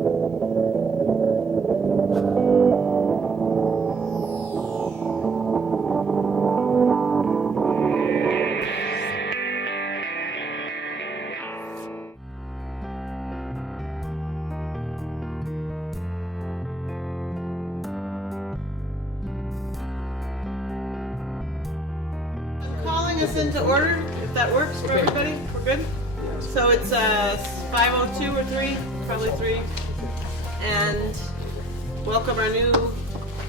Calling us into order, if that works for everybody. We're good? So it's 5:02 or 3, probably 3. And welcome our new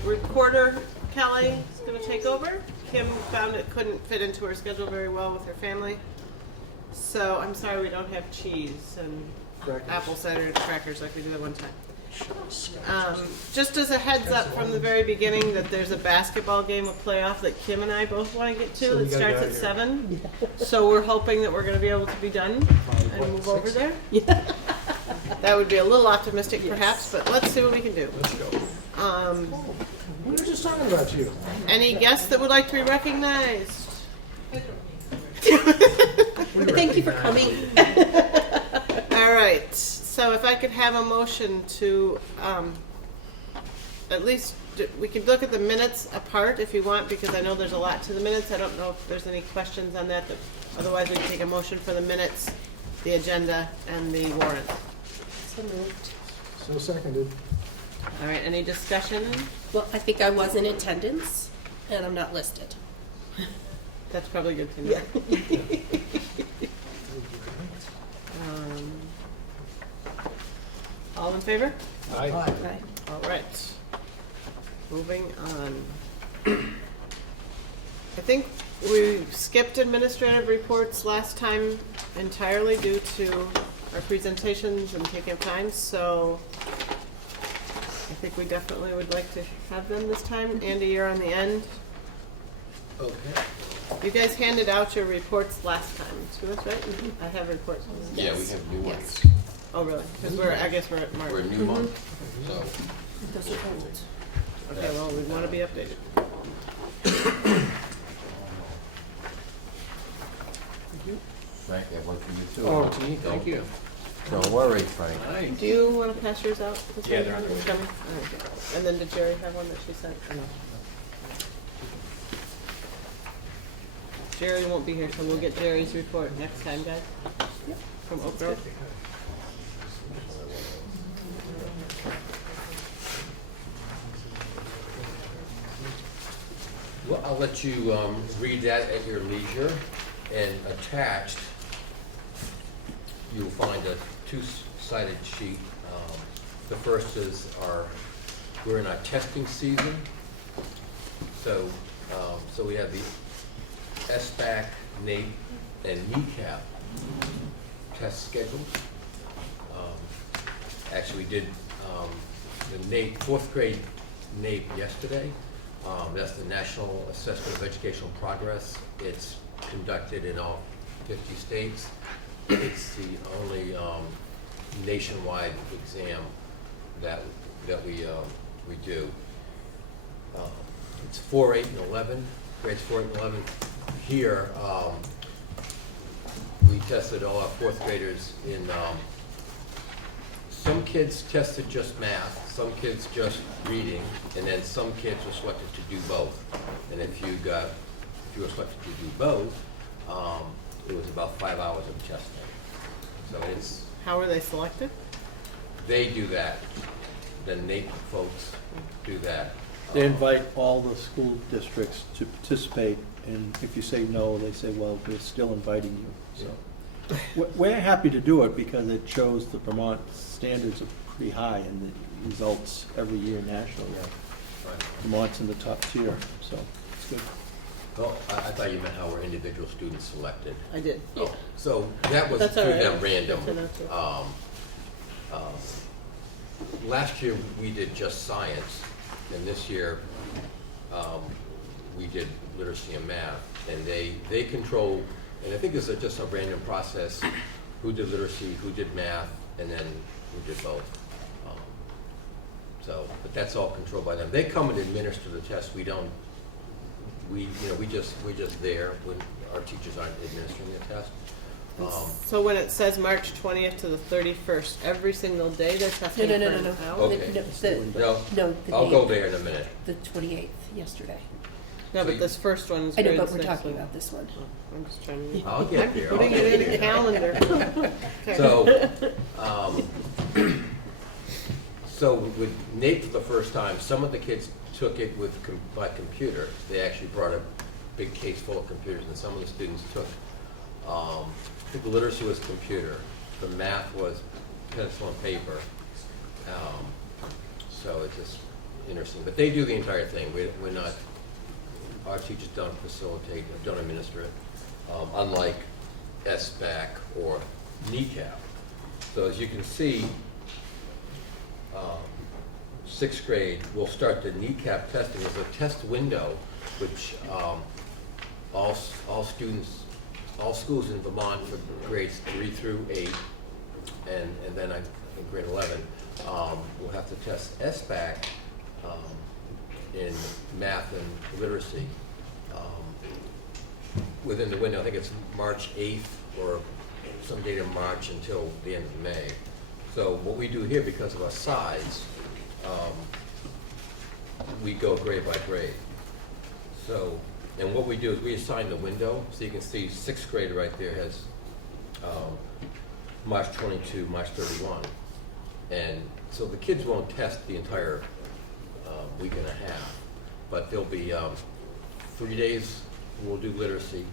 recorder, Kelly, is going to take over. Kim found it couldn't fit into her schedule very well with her family. So I'm sorry we don't have cheese and apple cider crackers like we did at one time. Just as a heads up from the very beginning that there's a basketball game, a playoff that Kim and I both want to get to. It starts at 7. So we're hoping that we're going to be able to be done and move over there. Yeah. That would be a little optimistic perhaps, but let's see what we can do. Let's go. We were just talking about you. Any guests that would like to be recognized? Thank you for coming. All right. So if I could have a motion to, at least, we could look at the minutes apart if you want, because I know there's a lot to the minutes. I don't know if there's any questions on that, but otherwise we can take a motion for the minutes, the agenda, and the warrant. So moved. So seconded. All right, any discussion? Well, I think I was in attendance, and I'm not listed. That's probably good to know. All in favor? Aye. Right. All right. Moving on. I think we skipped administrative reports last time entirely due to our presentations and taking time, so I think we definitely would like to have them this time. Andy, you're on the end. Okay. You guys handed out your reports last time to us, right? I have reports. Yeah, we have new ones. Oh, really? Because I guess we're at March. We're a new month, so. Those are old. Okay, well, we want to be updated. Frank, I have one for you too. Oh, gee, thank you. Don't worry, Frank. Nice. Do you want to pass yours out? Yeah, they're on their way. Coming? All right. And then did Jerry have one that she sent? Or no? Jerry won't be here, so we'll get Jerry's report next time, guys. Yep. From Oak Grove. Well, I'll let you read that at your leisure, and attached, you'll find a two-sided sheet. The first is we're in our testing season, so we have the SBAC, NAEP, and NECAP test schedules. Actually, we did the NAEP, 4th grade NAEP yesterday. That's the National Assessment of Educational Progress. It's conducted in all 50 states. It's the only nationwide exam that we do. It's 4, 8, and 11, grades 4, 8, and 11. Here, we tested all our 4th graders in, some kids tested just math, some kids just reading, and then some kids were selected to do both. And if you were selected to do both, it was about 5 hours of testing. So it's, How were they selected? they do that. The NAEP folks do that. They invite all the school districts to participate, and if you say no, they say, well, we're still inviting you. So we're happy to do it because it shows the Vermont standards are pretty high and the results every year nationally. Right. Vermont's in the top tier, so it's good. Well, I thought you meant how were individual students selected. I did. Oh, so that was That's through all right. them random. Good to know, too. Last year, we did just science, and this year, we did literacy and math, and they control, and I think it's just a random process, who did literacy, who did math, and then who did both. But that's all controlled by them. They come and administer the test. We don't, we're just there when our teachers aren't administering the test. So when it says March 20th to the 31st, every single day they're testing No, for no, no, an no, hour? no. Okay. No, The I'll go date, there in a minute. the 28th, yesterday. No, but this first one is I know, grades but we're 6 talking and- about this one. I'm just trying to. I'll get there. Putting I'll it get in a there. calendar. Okay. So with NAEP for the first time, some of the kids took it with by computer. They actually brought a big case full of computers, and some of the students took, I think literacy was computer, the math was pencil and paper. So it's just interesting. But they do the entire thing. We're not, our teachers don't facilitate, don't administer it, unlike SBAC or kneecap. So as you can see, sixth grade, we'll start the kneecap testing. There's a test window which all students, all schools in Vermont for grades 3 through 8, and then I think grade 11, will have to test SBAC in math and literacy within the window. I think it's March 8th or some date in March until the end of May. So what we do here, because of our size, we go grade by grade. So, and what we do is we assign the window. So you can see sixth grade right there has March 22, March 31. And so the kids won't test the entire week and a half, but there'll be 3 days we'll do literacy,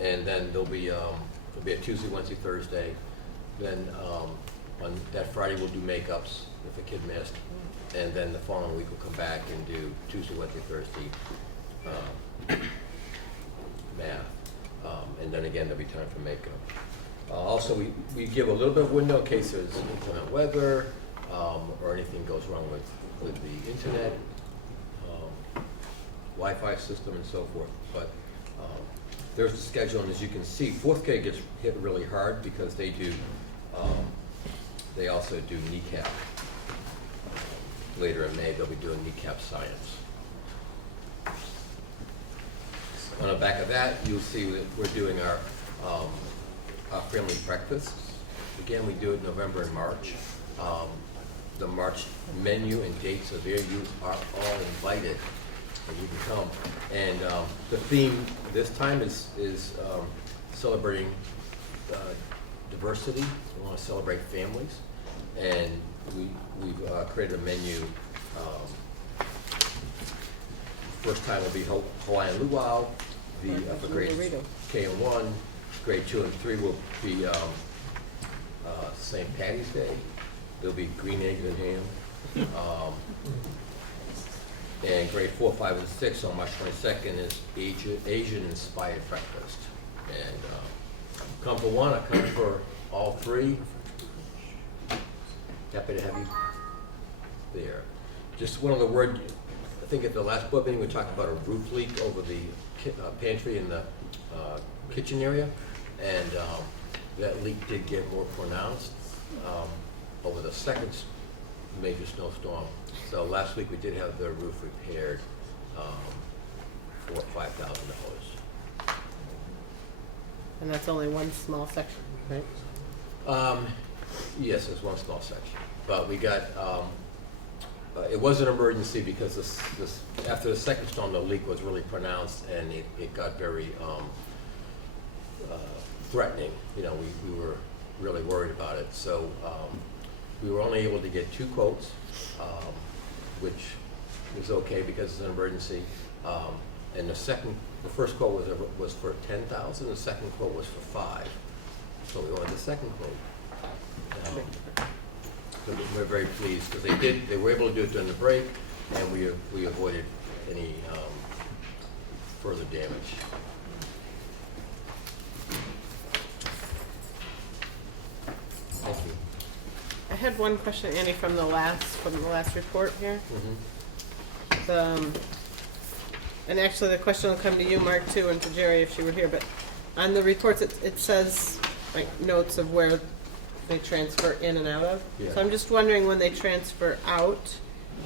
and then there'll be a Tuesday, Wednesday, Thursday. Then on that Friday we'll do makeups if a kid missed, and then the following week we'll come back and do Tuesday, Wednesday, Thursday math, and then again there'll be time for makeup. Also, we give a little bit of window in case there's inclement weather or anything goes wrong with the internet, Wi-Fi system, and so forth. But there's the schedule, and as you can see, fourth grade gets hit really hard because they do. They also do kneecap. Later in May, they'll be doing kneecap science. On the back of that, you'll see that we're doing our family breakfasts. Again, we do it November and March. The March menu and dates are there. You are all invited, and you can come. And the theme this time is celebrating diversity. We want to celebrate families, and we've created a menu. First time will be Hawaiian luau. For grades K and 1, grade 2 and 3 will be St. Patty's Day. There'll be green eggs and ham. And grade 4, 5, and 6 on March 22nd is Asian-inspired breakfast. And come for one, I come for all three. Happy to have you there. Just one other word. I think at the last board meeting we talked about a roof leak over the pantry in the kitchen area, and that leak did get more pronounced over the second major snowstorm. So last week we did have the roof repaired for $5,000. And that's only one small section, right? Yes, there's one small section, but we got. It was an emergency because this after the second storm, the leak was really pronounced, and it got very threatening. You know, we were really worried about it. So we were only able to get 2 quotes, which was okay because it's an emergency. And the first quote was for $10,000. The second quote was for $5,000. So we wanted the second quote. We're very pleased because they were able to do it during the break, and we avoided any further damage. Thank you. I had one question, Andy, from the last report here. And actually the question will come to you, Mark, too, and to Jerry if she were here, but on the reports it says like notes of where they transfer in and out of. Yeah. So I'm just wondering when they transfer out,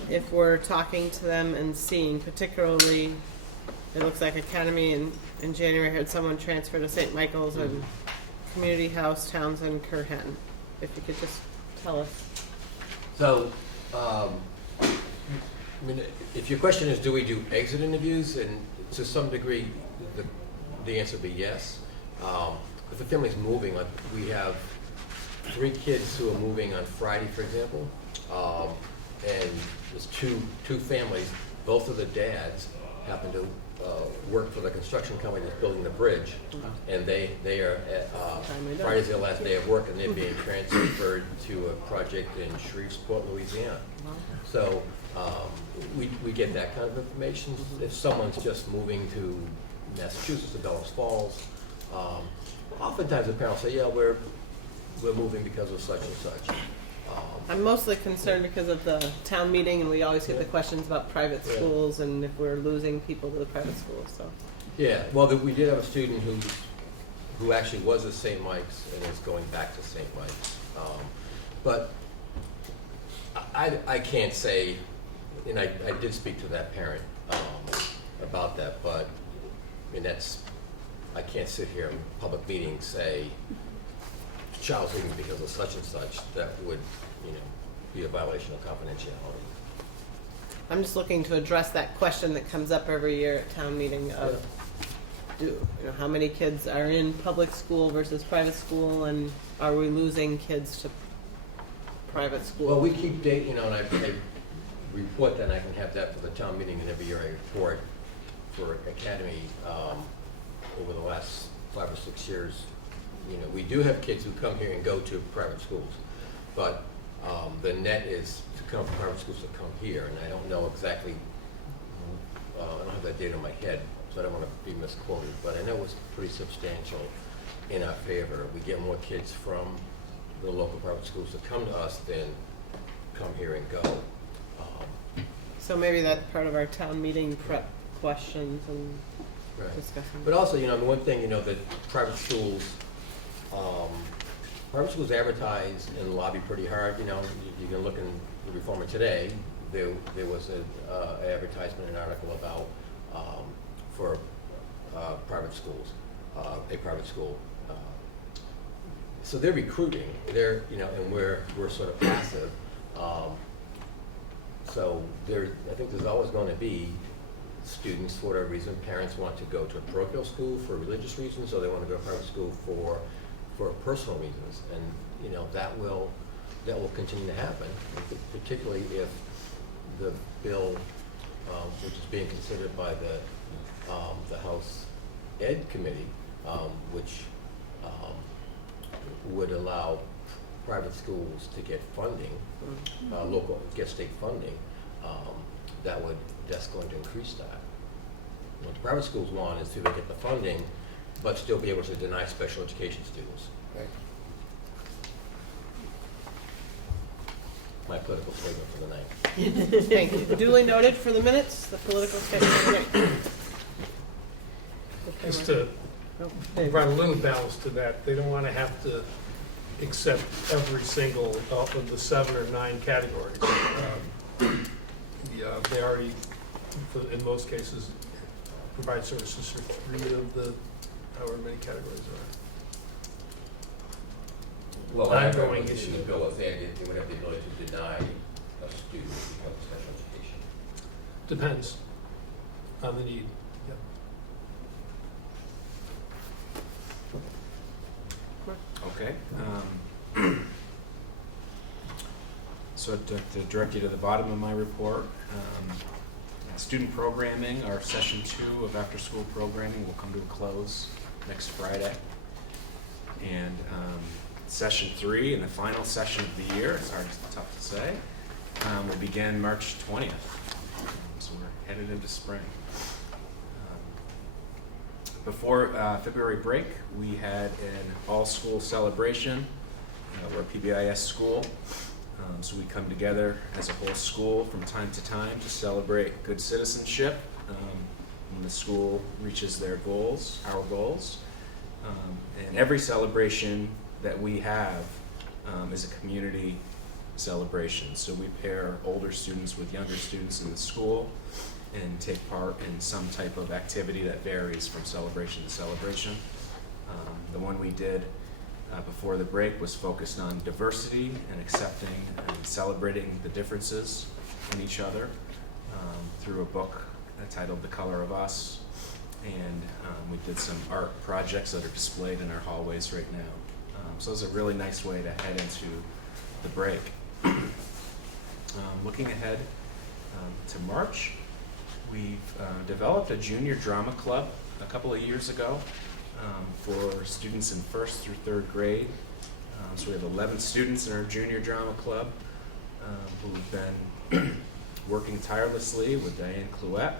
if we're talking to them and seeing, particularly, it looks like Academy in January had someone transfer to St. Michael's, and Community House, Townsend, Curhen. If you could just tell us. So, I mean, if your question is, do we do exit interviews? And to some degree, the answer would be yes. If the family's moving, like we have 3 kids who are moving on Friday, for example, and there's two families. Both of the dads happen to work for the construction company that's building the bridge, and they are at, Friday's their last day of work, and they're being transferred to a project in Shreveport, Louisiana. So we get that kind of information. If someone's just moving to Massachusetts, to Bellows Falls, oftentimes the parents say, yeah, we're moving because of such and such. I'm mostly concerned because of the town meeting, and we always get the questions about private schools and if we're losing people to the private schools. So. Yeah, well, we did have a student who actually was at St. Mike's and is going back to St. Mike's. But I can't say, and I did speak to that parent about that, but I mean I can't sit here in public meetings say child's leaving because of such and such. That would, be a violation of confidentiality. I'm just looking to address that question that comes up every year at town meeting of how many kids are in public school versus private school, and are we losing kids to private school? Well, we keep data, and I report that, and I can have that for the town meeting, and every year I report for Academy over the last 5 or 6 years. We do have kids who come here and go to private schools, but the net is to come from private schools to come here, and I don't know exactly, I don't have that data in my head, so I don't want to be misquoted, but I know it's pretty substantial in our favor. We get more kids from the local private schools to come to us than come here and go. So maybe that's part of our town meeting prep questions and Right. discussing. But also, one thing, that private schools advertise and lobby pretty hard. You can look in the Reformer today. There was an advertisement, an article about for private schools, a private school. So they're recruiting. They're and we're sort of passive. So I think there's always going to be students, for whatever reason, parents want to go to a parochial school for religious reasons, or they want to go to private school for personal reasons, and that will continue to happen, particularly if the bill, which is being considered by the House Ed Committee, which would allow private schools to get funding, get state funding. That's going to increase that. What the private schools want is to get the funding, but still be able to deny special education students. Right. My political statement for the night. Thank you. Duly noted for the minutes, the political statement. Great. Just to provide a little balance to that, they don't want to have to accept every single of the 7 or 9 categories. They already, in most cases, provide services for 3 of the however many categories are. Well, Ongoing issue issue. the bill is they would have the ability to deny a student because of special education. Depends on the need. Yep. Okay. So to direct you to the bottom of my report, student programming, our session 2 of after-school programming will come to a close next Friday. And session 3 and the final session of the year, it's already tough to say, will begin March 20th. So we're headed into spring. Before February break, we had an all-school celebration. We're a PBIS school, so we come together as a whole school from time to time to celebrate good citizenship when the school reaches their goals, our goals. And every celebration that we have is a community celebration. So we pair older students with younger students in the school and take part in some type of activity that varies from celebration to celebration. The one we did before the break was focused on diversity and accepting and celebrating the differences in each other through a book titled The Color of Us. And we did some art projects that are displayed in our hallways right now. So it's a really nice way to head into the break. Looking ahead to March, we've developed a junior drama club a couple of years ago for students in 1st through 3rd grade. So we have 11 students in our junior drama club who've been working tirelessly with Diane Clouette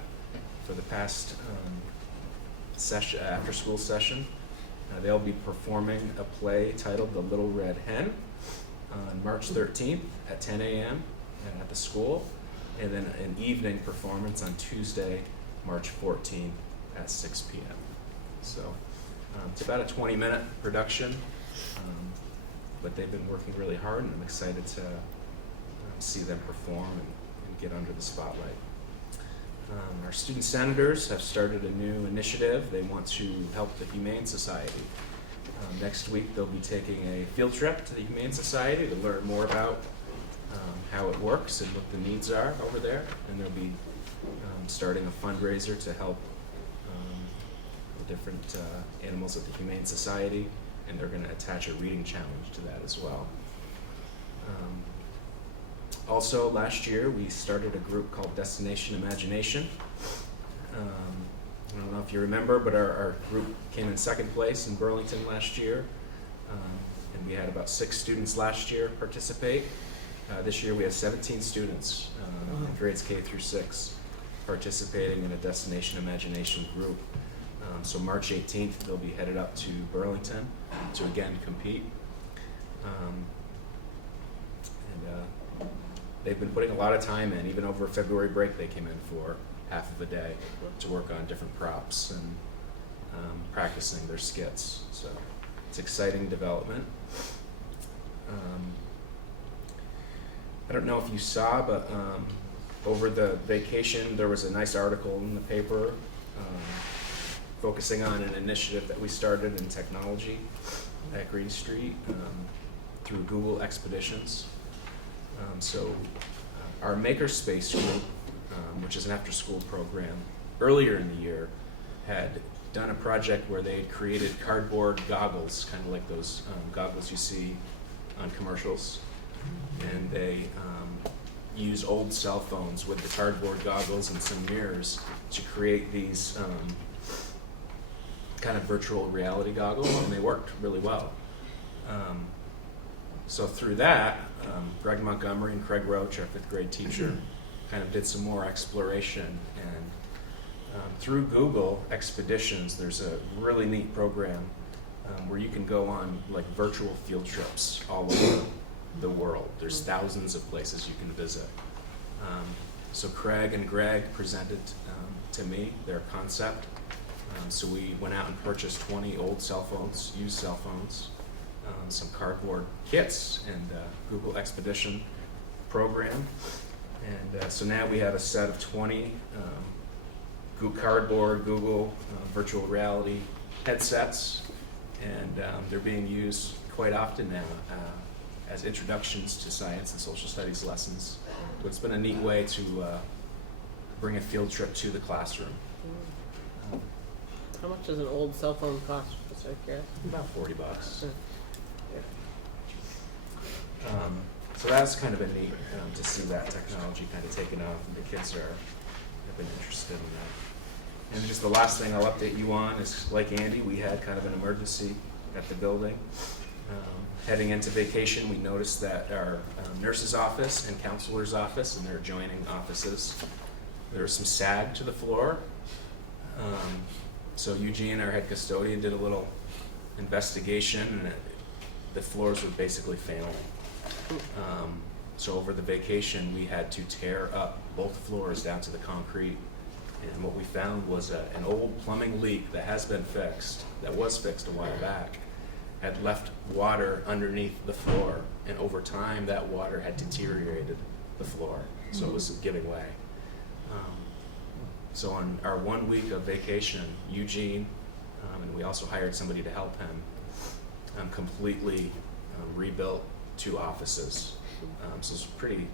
for the past after-school session. They'll be performing a play titled The Little Red Hen on March 13th at 10 a.m. at the school, and then an evening performance on Tuesday, March 14th at 6 p.m. So it's about a 20-minute production, but they've been working really hard, and I'm excited to see them perform and get under the spotlight. Our student senators have started a new initiative. They want to help the Humane Society. Next week, they'll be taking a field trip to the Humane Society to learn more about how it works and what the needs are over there. And they'll be starting a fundraiser to help the different animals at the Humane Society. And they're going to attach a reading challenge to that as well. Also, last year, we started a group called Destination Imagination. I don't know if you remember, but our group came in 2nd place in Burlington last year. And we had about 6 students last year participate. This year, we have 17 students in grades K through 6 participating in a Destination Imagination group. So March 18th, they'll be headed up to Burlington to again compete. They've been putting a lot of time in. Even over February break, they came in for half of a day to work on different props and practicing their skits. So it's exciting development. I don't know if you saw, but over the vacation, there was a nice article in the paper focusing on an initiative that we started in technology at Green Street through Google Expeditions. So our Makerspace group, which is an after-school program, earlier in the year had done a project where they had created cardboard goggles, kind of like those goggles you see on commercials. And they use old cell phones with the cardboard goggles and some mirrors to create these kind of virtual reality goggles, and they worked really well. So through that, Greg Montgomery and Craig Roach, our 5th grade teacher, kind of did some more exploration. And through Google Expeditions, there's a really neat program where you can go on like virtual field trips all over the world. There's thousands of places you can visit. So Craig and Greg presented to me their concept. So we went out and purchased 20 old cell phones, used cell phones, some cardboard kits, and Google Expedition program. And so now we have a set of 20 cardboard Google virtual reality headsets, and they're being used quite often now as introductions to science and social studies lessons. So it's been a neat way to bring a field trip to the classroom. How much does an old cell phone cost? Just out of curiosity. About $40. Yeah. So that's kind of a neat to see that technology kind of taken off, and the kids have been interested in that. And just the last thing I'll update you on is, like Andy, we had kind of an emergency at the building. Heading into vacation, we noticed that our nurse's office and counselor's office and their adjoining offices, there was some sag to the floor. So Eugene, our head custodian, did a little investigation, and the floors were basically failing. So over the vacation, we had to tear up both floors down to the concrete. And what we found was an old plumbing leak that has been fixed, that was fixed a while back, had left water underneath the floor. And over time, that water had deteriorated the floor. So it was giving way. So on our 1 week of vacation, Eugene, and we also hired somebody to help him, completely rebuilt 2 offices. So it's pretty,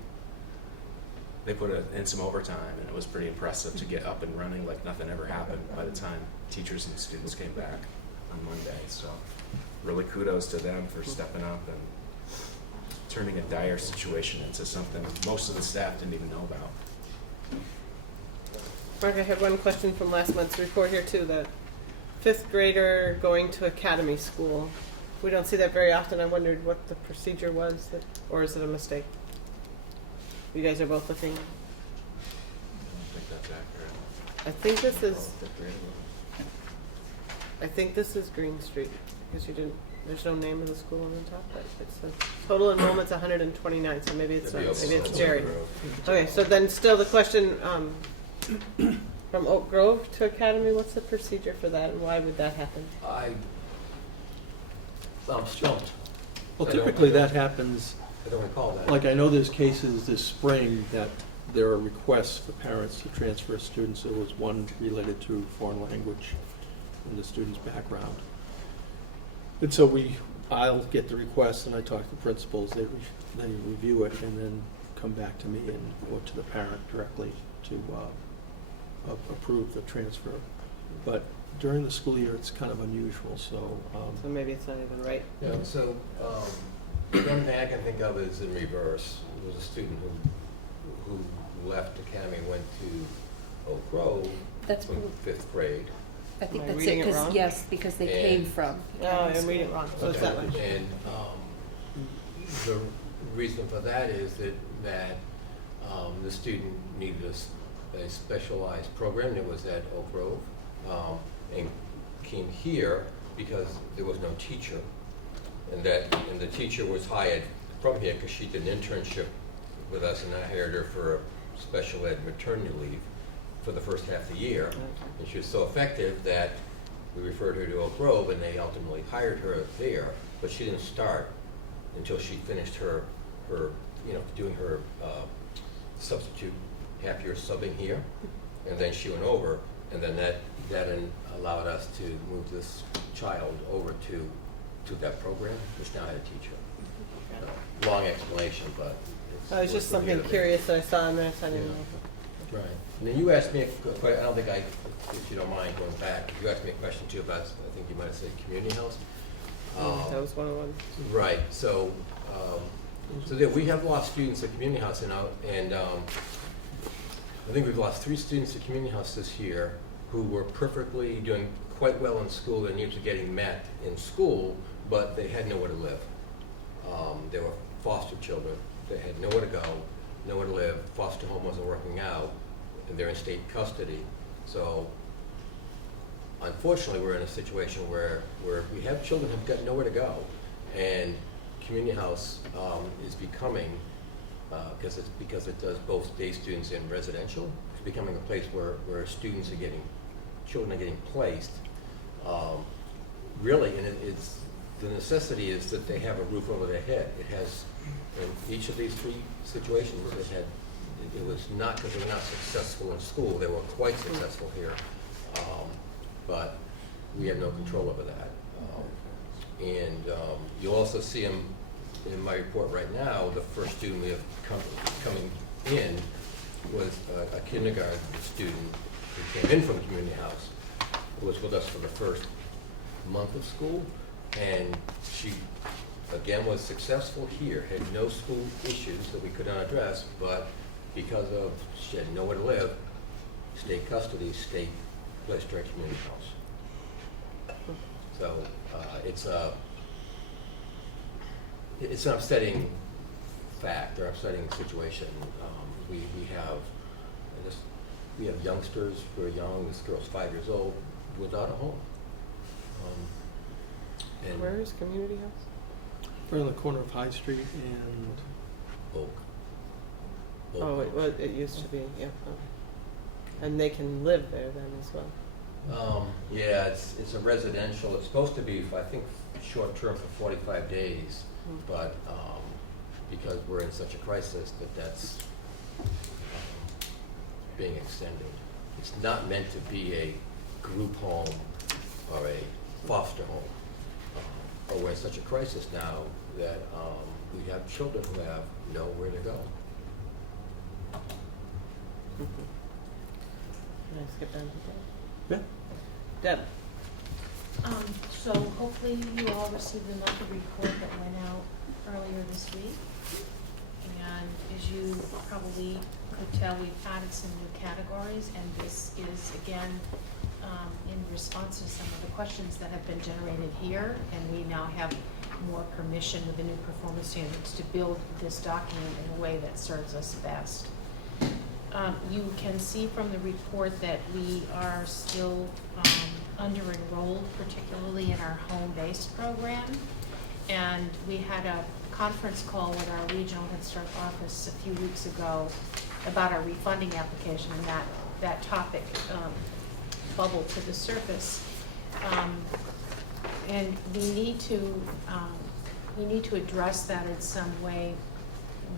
they put in some overtime, and it was pretty impressive to get up and running like nothing ever happened by the time teachers and students came back on Monday. So really kudos to them for stepping up and turning a dire situation into something most of the staff didn't even know about. Mark, I have one question from last month's report here too, that 5th grader going to academy school. We don't see that very often. I wondered what the procedure was, or is it a mistake? You guys are both looking. I don't think that's accurate. I think this is Green Street, because there's no name of the school on the top, but it's a total enrollment's 129, so maybe it's buried. Okay, so then still the question, from Oak Grove to Academy, what's the procedure for that, and why would that happen? I'm stumped. Well, I don't- typically that happens, I don't recall that. like I know there's cases this spring that there are requests for parents to transfer students. There was one related to foreign language in the student's background. And so I'll get the request and I talk to the principals, they review it and then come back to me and go to the parent directly to approve the transfer. But during the school year, it's kind of unusual, so. So maybe it's not even right. Yeah, so, the one thing I can think of is in reverse. There was a student who left Academy, went to Oak Grove That's from prob- 5th grade. I think Am I that's reading it, it wrong? because they And- came from. Oh, I'm reading it wrong, so it's that way. And the reason for that is that the student needed a specialized program that was at Oak Grove, and came here because there was no teacher. And the teacher was hired from here because she did an internship with us, and I hired her for a special ed maternity leave for the first half of the year. And she was so effective that we referred her to Oak Grove, and they ultimately hired her there, but she didn't start until she finished her doing her substitute half-year subbing here, and then she went over, and then that allowed us to move this child over to that program, which now had a teacher. Long explanation, but it's. Oh, it's just something legitimate. curious that I saw in there, so I didn't know. Right. And then you asked me a question, I don't think if you don't mind going back, you asked me a question too about, I think you might have said community house. That was one of them. Right, so there, we have lost students at community house and I think we've lost 3 students at community house this year who were perfectly doing quite well in school, their needs were getting met in school, but they had nowhere to live. They were foster children, they had nowhere to go, nowhere to live, foster home wasn't working out, and they're in state custody. So unfortunately, we're in a situation where we have children who've got nowhere to go, and community house is becoming, because it does both day students and residential, it's becoming a place where children are getting placed. Really, and the necessity is that they have a roof over their head. It has, in each of these 3 situations, it was not because they were not successful in school, they were quite successful here. But we have no control over that. And you'll also see them in my report right now. The first student we have coming in was a kindergarten student who came in from the community house, who was with us for the first month of school, and she again was successful here, had no school issues that we could not address, but because of she had nowhere to live, state custody, state placed her in community house. So it's an upsetting fact or upsetting situation. We have youngsters who are young. This girl's 5 years old without a home. And Where is community house? We're on the corner of High Street and Oak. Oh, it used to be, yeah. Oh. And they can live there then as well. Yeah, it's a residential. It's supposed to be, I think, short-term for 45 days, but because we're in such a crisis, that's being extended. It's not meant to be a group home or a foster home. we're in such a crisis now that we have children who have nowhere to go. Can I skip down to Yeah. Deb? Deb? So hopefully you all received the monthly report that went out earlier this week. And as you probably could tell, we've added some new categories, and this is again in response to some of the questions that have been generated here, and we now have more permission with the new performance standards to build this document in a way that serves us best. You can see from the report that we are still under-enrolled, particularly in our home-based program. And we had a conference call with our regional Head Start office a few weeks ago about our refunding application, and that topic bubbled to the surface. And we need to address that in some way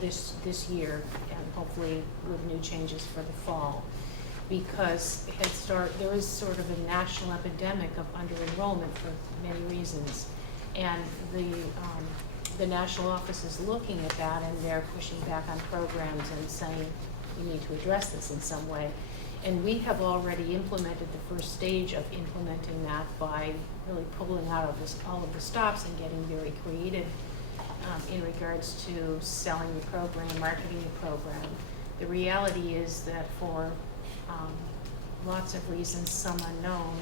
this year, and hopefully with new changes for the fall, because Head Start, there is sort of a national epidemic of under-enrollment for many reasons, and the national office is looking at that, and they're pushing back on programs and saying you need to address this in some way. And we have already implemented the first stage of implementing that by really pulling out of all of the stops and getting very creative in regards to selling the program, marketing the program. The reality is that for lots of reasons, some unknown,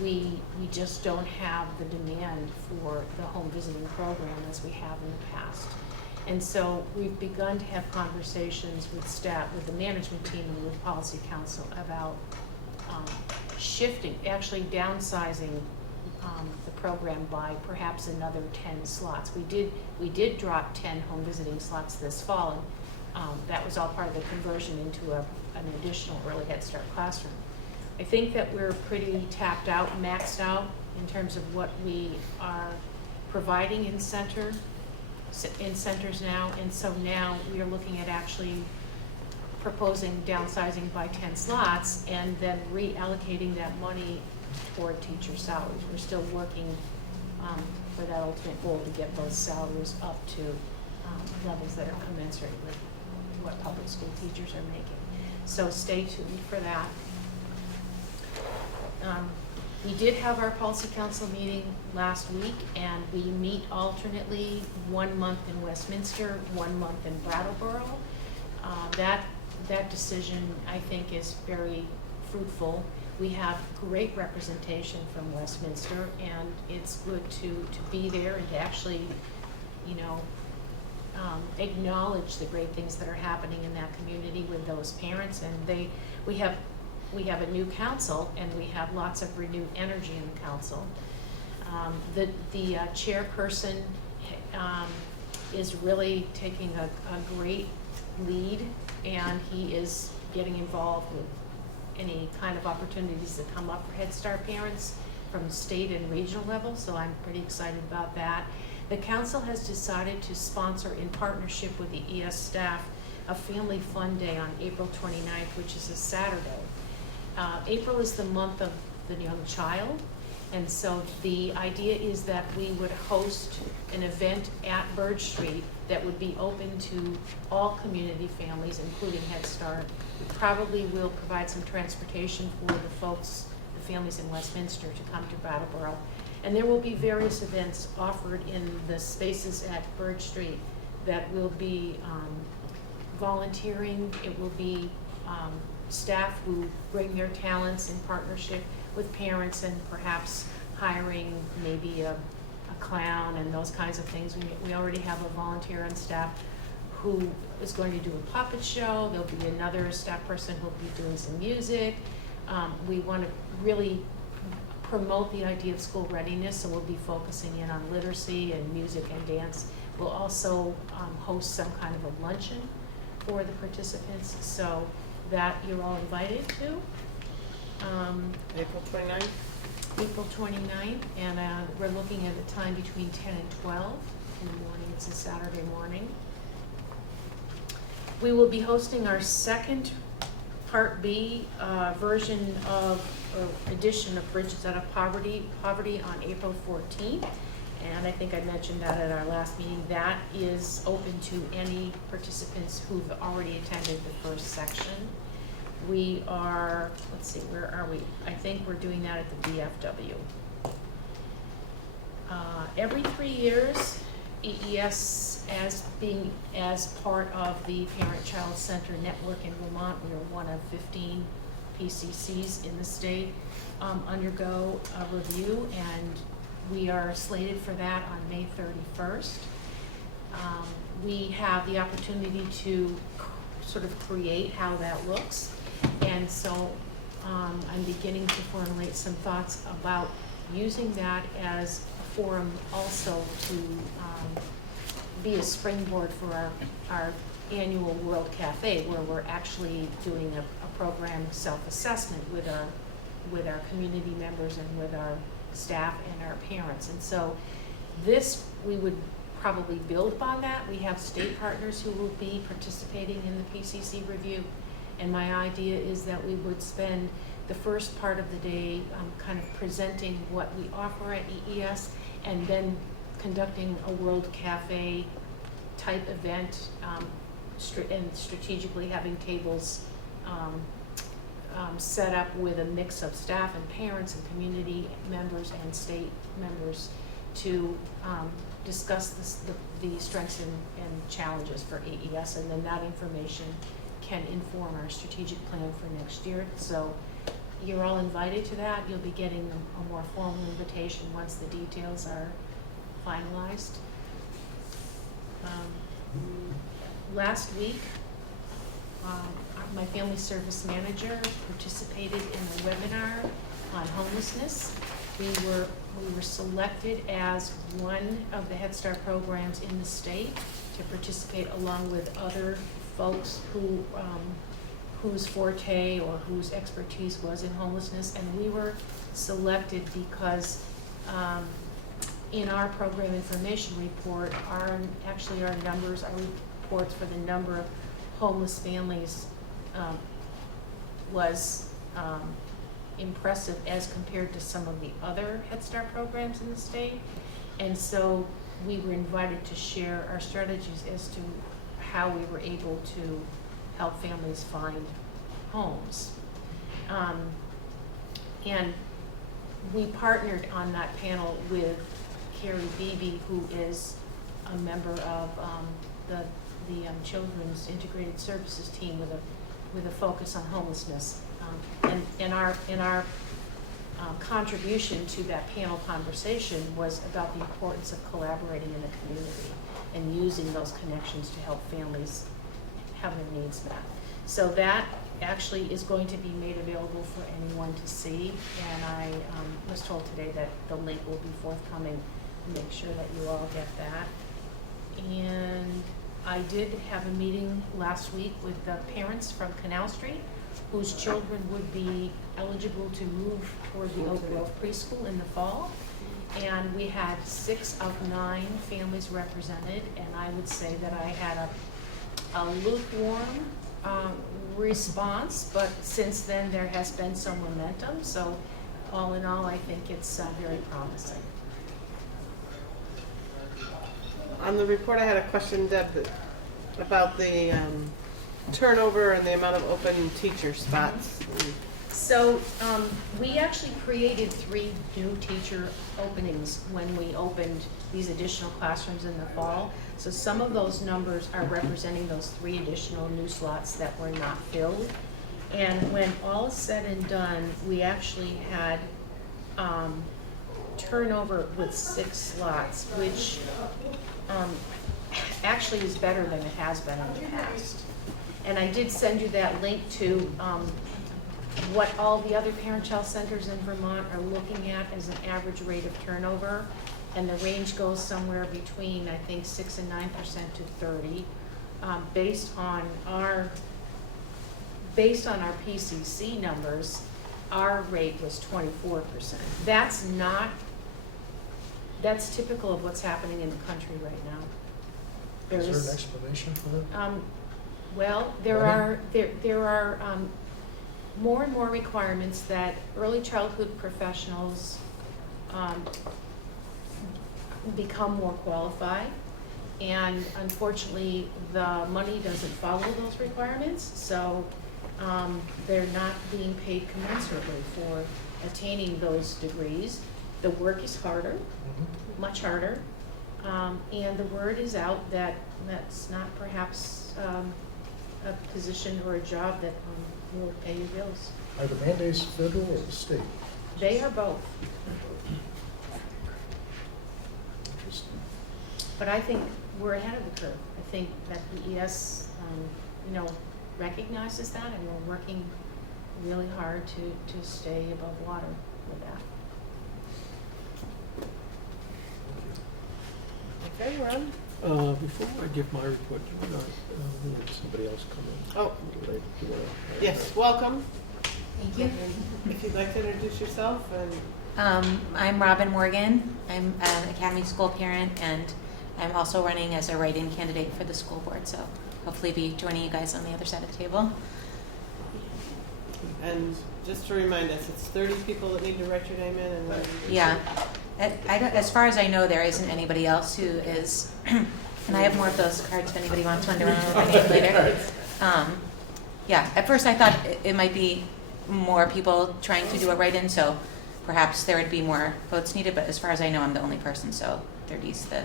we just don't have the demand for the home visiting program as we have in the past. And so we've begun to have conversations with staff, with the management team and with policy council about shifting, actually downsizing the program by perhaps another 10 slots. We did drop 10 home visiting slots this fall, and that was all part of the conversion into an additional early Head Start classroom. I think that we're pretty tapped out, maxed out in terms of what we are providing in centers now, and so now we are looking at actually proposing downsizing by 10 slots and then reallocating that money toward teacher salaries. We're still working for that ultimate goal to get those salaries up to levels that are commensurate with what public school teachers are making. So stay tuned for that. We did have our policy council meeting last week, and we meet alternately 1 month in Westminster, 1 month in Brattleboro. That decision, I think, is very fruitful. We have great representation from Westminster, and it's good to be there and to actually, acknowledge the great things that are happening in that community with those parents. And we have a new council, and we have lots of renewed energy in the council. The chairperson is really taking a great lead, and he is getting involved with any kind of opportunities that come up for Head Start parents from state and regional level, so I'm pretty excited about that. The council has decided to sponsor, in partnership with the ES staff, a family fun day on April 29th, which is a Saturday. April is the month of the young child, and so the idea is that we would host an event at Bird Street that would be open to all community families, including Head Start. We probably will provide some transportation for the families in Westminster to come to Brattleboro. And there will be various events offered in the spaces at Bird Street that will be volunteering. It will be staff who bring their talents in partnership with parents, and perhaps hiring maybe a clown and those kinds of things. We already have a volunteer on staff who is going to do a puppet show. There'll be another staff person who'll be doing some music. We want to really promote the idea of school readiness, so we'll be focusing in on literacy and music and dance. We'll also host some kind of a luncheon for the participants, so that you're all invited to. April 29th? April 29th, and we're looking at a time between 10 and 12 in the morning. It's a Saturday morning. We will be hosting our second Part B version of, or edition of Bridges Out of Poverty on April 14th. and I think I mentioned that at our last meeting, that is open to any participants who've already attended the first section. We are, let's see, where are we? I think we're doing that at the VFW. Every 3 years, EES as part of the Parent-Child Center Network in Vermont, we are one of 15 PCCs in the state, undergo a review, and we are slated for that on May 31st. We have the opportunity to sort of create how that looks, and so I'm beginning to formulate some thoughts about using that as a forum also to be a springboard for our annual World Cafe, where we're actually doing a program self-assessment with our community members and with our staff and our parents. And so this, we would probably build upon that. We have state partners who will be participating in the PCC review. And my idea is that we would spend the first part of the day kind of presenting what we offer at EES, and then conducting a World Cafe type event, and strategically having tables set up with a mix of staff and parents and community members and state members to discuss the strengths and challenges for AES, and then that information can inform our strategic plan for next year. So you're all invited to that. You'll be getting a more formal invitation once the details are finalized. Last week, my family service manager participated in a webinar on homelessness. We were selected as one of the Head Start programs in the state to participate along with other folks who whose forte or whose expertise was in homelessness, and we were selected because in our program information report, our numbers, our reports for the number of homeless families was impressive as compared to some of the other Head Start programs in the state. And so we were invited to share our strategies as to how we were able to help families find homes. And we partnered on that panel with Carrie Beebe, who is a member of the Children's Integrated Services team with a focus on homelessness. And our contribution to that panel conversation was about the importance of collaborating in the community and using those connections to help families have their needs met. So that actually is going to be made available for anyone to see, and I was told today that the link will be forthcoming. Make sure that you all get that. And I did have a meeting last week with the parents from Canal Street whose children would be eligible to move toward the Oak Grove preschool in the fall. And we had 6 of 9 families represented, and I would say that I had a lukewarm response, but since then there has been some momentum. So all in all, I think it's very promising. On the report, I had a question, Deb, about the turnover and the amount of open teacher spots. So we actually created 3 new teacher openings when we opened these additional classrooms in the fall. So some of those numbers are representing those 3 additional new slots that were not filled. And when all is said and done, we actually had turnover with 6 slots, which actually is better than it has been in the past. And I did send you that link to what all the other parent-child centers in Vermont are looking at as an average rate of turnover. And the range goes somewhere between, I think, 6 and 9% to 30. Based on our PCC numbers, our rate was 24%. That's typical of what's happening in the country right now. Is there an explanation for that? Well, there are more and more requirements that early childhood professionals become more qualified. And unfortunately, the money doesn't follow those requirements, so they're not being paid commensurately for attaining those degrees. The work is harder, much harder, and the word is out that that's not perhaps a position or a job that will pay your bills. Are the mandates federal or state? They are both. Interesting. But I think we're ahead of the curve. I think that the ES, recognizes that, and we're working really hard to stay above water with that. Okay, Ron? Before I give my report, do you want to, somebody else come in? Oh, Related to what I- yes, welcome. Thank you. And if you'd like to introduce yourself and I'm Robin Morgan. I'm an Academy School parent, and I'm also running as a write-in candidate for the school board, so hopefully be joining you guys on the other side of the table. And just to remind us, it's 30 people that need to write your name in, and then Yeah. As far as I know, there isn't anybody else who is, and I have more of those cards if anybody wants one to run over my name later. Yeah, at first I thought it might be more people trying to do a write-in, so perhaps there would be more votes needed, but as far as I know, I'm the only person, so 30 is the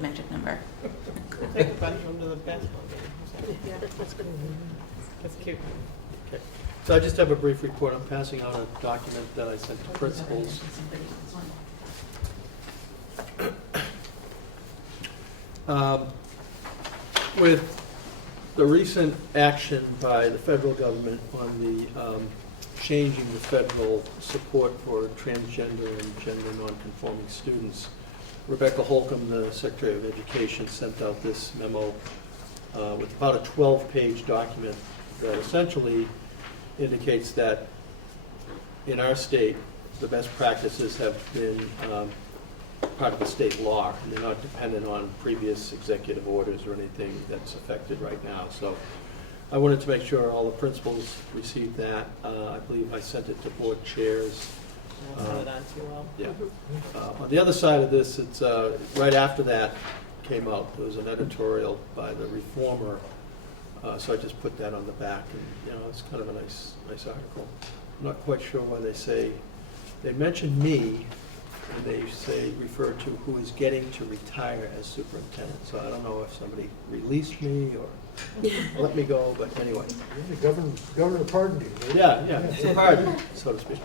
magic number. we'll take a bunch of them to the basketball game. Yeah. That's cute. Okay. So I just have a brief report. I'm passing out a document that I sent to principals. With the recent action by the federal government on the changing the federal support for transgender and gender nonconforming students, Rebecca Holcomb, the Secretary of Education, sent out this memo with about a 12-page document that essentially indicates that in our state, the best practices have been part of the state law, and they're not dependent on previous executive orders or anything that's affected right now. So I wanted to make sure all the principals received that. I believe I sent it to board chairs. I'll put it on to you all. Yeah. On the other side of this, it's right after that came out, there was an editorial by the Reformer, so I just put that on the back, and it's kind of a nice article. I'm not quite sure why they mention me, and they refer to who is getting to retire as superintendent. So I don't know if somebody released me or let me go, but anyway. The governor pardoned you. Right? Yeah, it's a pardon, so to speak.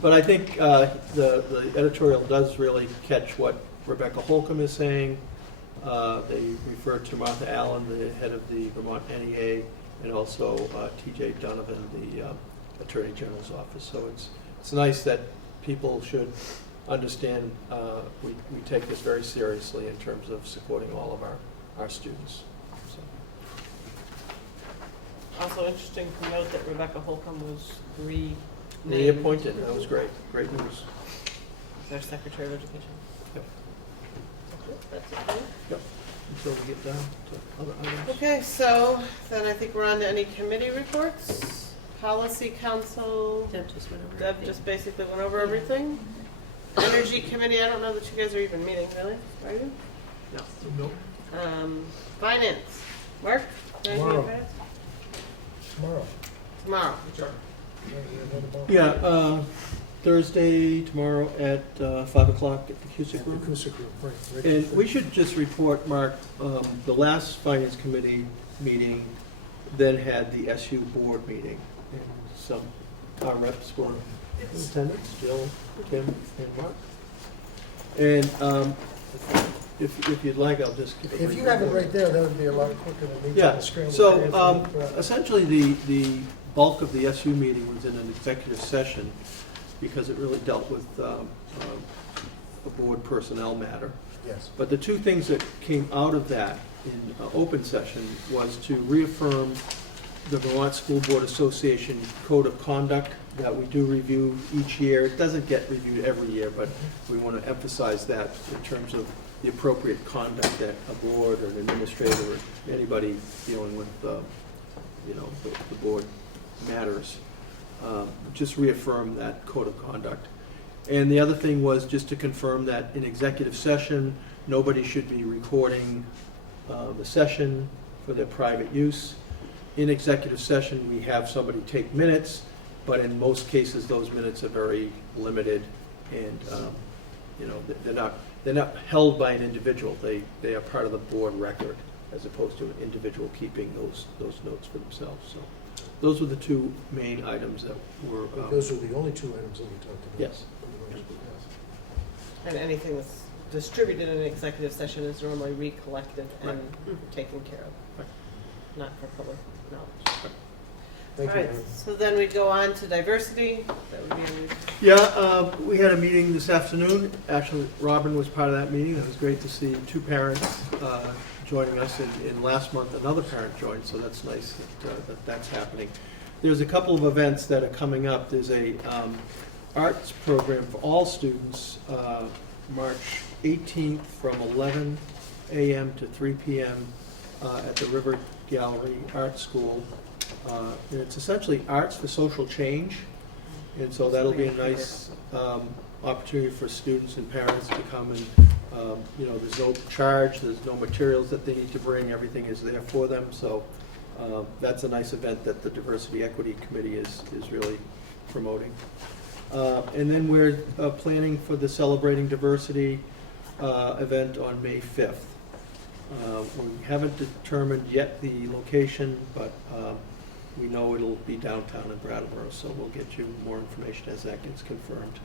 But I think the editorial does really catch what Rebecca Holcomb is saying. They refer to Martha Allen, the head of the Vermont NEA, and also T.J. Donovan, the Attorney General's office. So it's nice that people should understand we take this very seriously in terms of supporting all of our students. So. Also interesting to note that Rebecca Holcomb was Reappointed. That was great. Great news. as our Secretary of Education. Yep. That's okay. Yep. Until we get down to other items. Okay, so then I think we're on to any committee reports. Policy Council, Deb just went over. Deb just basically went over everything. Energy Committee, I don't know that you guys are even meeting, really, are you? Nope. Finance, Mark? Anything on Tomorrow. finance? Tomorrow. Tomorrow. Yeah, Thursday, tomorrow at 5 o'clock at the Cusick Room. Acoustic group, right. And we should just report, Mark, the last Finance Committee meeting then had the SU board meeting. And some our reps were in attendance, Jill, Tim, and Mark. And if you'd like, I'll just give a If brief you have it report. right there, that would be a lot quicker than me trying Yeah, to scramble. so essentially the bulk of the SU meeting was in an executive session because it really dealt with a board personnel matter. Yes. But the two things that came out of that in open session was to reaffirm the Vermont School Board Association Code of Conduct that we do review each year. It doesn't get reviewed every year, but we want to emphasize that in terms of the appropriate conduct that a board or an administrator or anybody dealing with, the board matters. Just reaffirm that code of conduct. And the other thing was just to confirm that in executive session, nobody should be recording the session for their private use. In executive session, we have somebody take minutes, but in most cases, those minutes are very limited, and you know, they're not held by an individual. They are part of the board record, as opposed to an individual keeping those notes for themselves. So those were the two main items that were. Those are the only two items that we talked about. Yes. And anything that's distributed in an executive session is normally recollected and taken care of, Right. not for public knowledge. Thank All you, right, Aaron. so then we go on to diversity. That would be Yeah, we had a meeting this afternoon. Actually, Robin was part of that meeting. It was great to see two parents joining us, and last month another parent joined, so that's nice that that's happening. There's a couple of events that are coming up. There's a arts program for all students, March 18th from 11 a.m. to 3 p.m. At the River Gallery Art School. And it's essentially arts for social change, and so that'll be a nice opportunity for students and parents to come and, you know, there's no charge, there's no materials that they need to bring, everything is there for them, so that's a nice event that the Diversity Equity Committee is really promoting. And then we're planning for the Celebrating Diversity event on May 5th. We haven't determined yet the location, but we know it'll be downtown in Brattleboro, so we'll get you more information as that gets confirmed.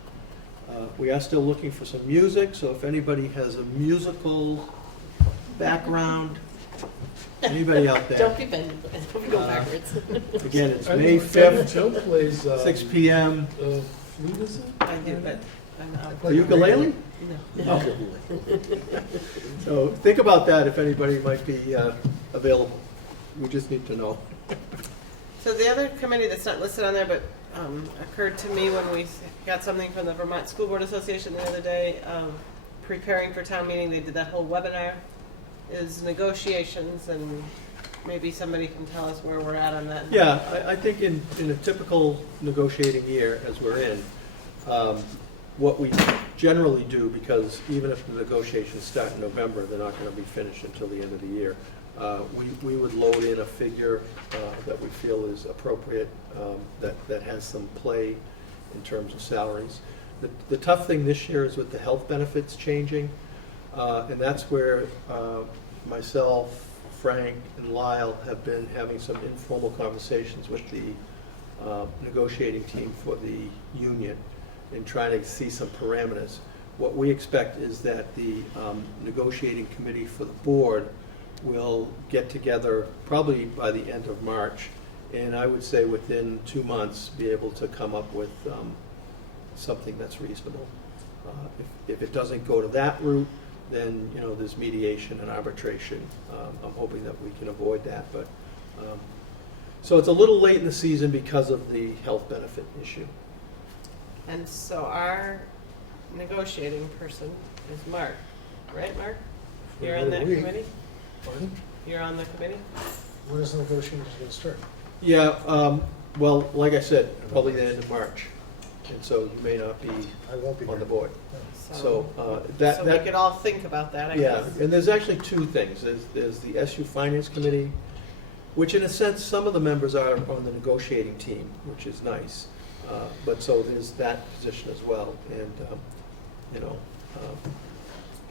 We are still looking for some music, so if anybody has a musical background, anybody out there, Don't be bending, don't go backwards. again, it's I May know 5th, Joe plays, 6 p.m. Flute, is it? I do, but I'm out. The ukulele? No. Oh. So think about that if anybody might be available. We just need to know. So the other committee that's not listed on there, but occurred to me when we got something from the Vermont School Board Association the other day, preparing for town meeting, they did that whole webinar, is negotiations, and maybe somebody can tell us where we're at on that. Yeah, I think in a typical negotiating year, as we're in, what we generally do, because even if the negotiations start in November, they're not going to be finished until the end of the year. We would load in a figure that we feel is appropriate, that has some play in terms of salaries. The tough thing this year is with the health benefits changing, and that's where myself, Frank, and Lyle have been having some informal conversations with the negotiating team for the union and trying to see some parameters. What we expect is that the negotiating committee for the board will get together probably by the end of March, and I would say within 2 months be able to come up with something that's reasonable. If it doesn't go to that route, then you know there's mediation and arbitration. I'm hoping that we can avoid that, but so it's a little late in the season because of the health benefit issue. And so our negotiating person is Mark, right, Mark? You're on that We- committee? Pardon? You're on the committee? When is the negotiations going to start? Yeah, well, like I said, probably the end of March, and so you may not be I won't be on the here. board. So So that we could all think about that, I yeah, guess. and there's actually two things. There's the SU Finance Committee, which in a sense, some of the members are on the negotiating team, which is nice. But so there's that position as well. And, you know,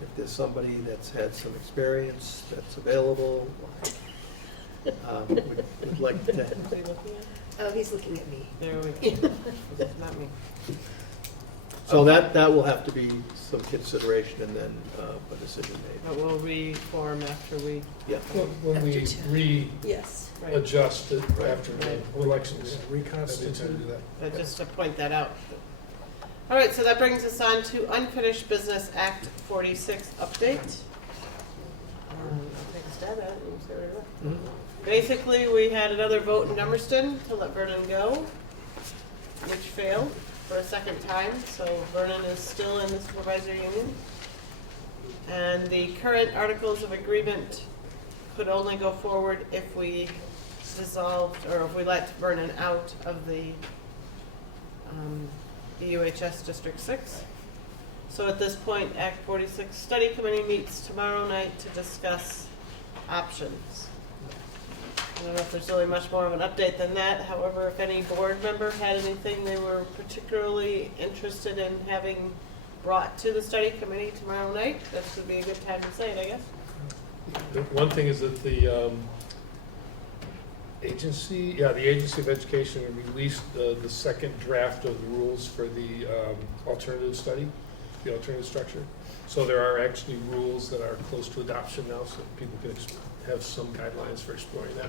if there's somebody that's had some experience that's available, we'd like to. Is he looking at? Oh, he's looking at me. There we go. Not me. So that will have to be some consideration and then a decision made. But we'll reform after we, Yeah. When we Yes. right, readjust it after Right. the elections. Reconstitute. just to point that out. All right, so that brings us on to Unfinished Business Act 46 update. I'll take a stab at it and see where we're at. Basically, we had another vote in Dummerston to let Vernon go, which failed for a second time, so Vernon is still in the supervisory union. And the current articles of agreement could only go forward if we dissolved, or if we let Vernon out of the EUHS District 6. So at this point, Act 46 Study Committee meets tomorrow night to discuss options. I don't know if there's really much more of an update than that. However, if any board member had anything they were particularly interested in having brought to the study committee tomorrow night, this would be a good time to say it, I guess. The one thing is that the Agency of Education released the second draft of the rules for the alternative study, the alternative structure. So there are actually rules that are close to adoption now, so people can have some guidelines for exploring that.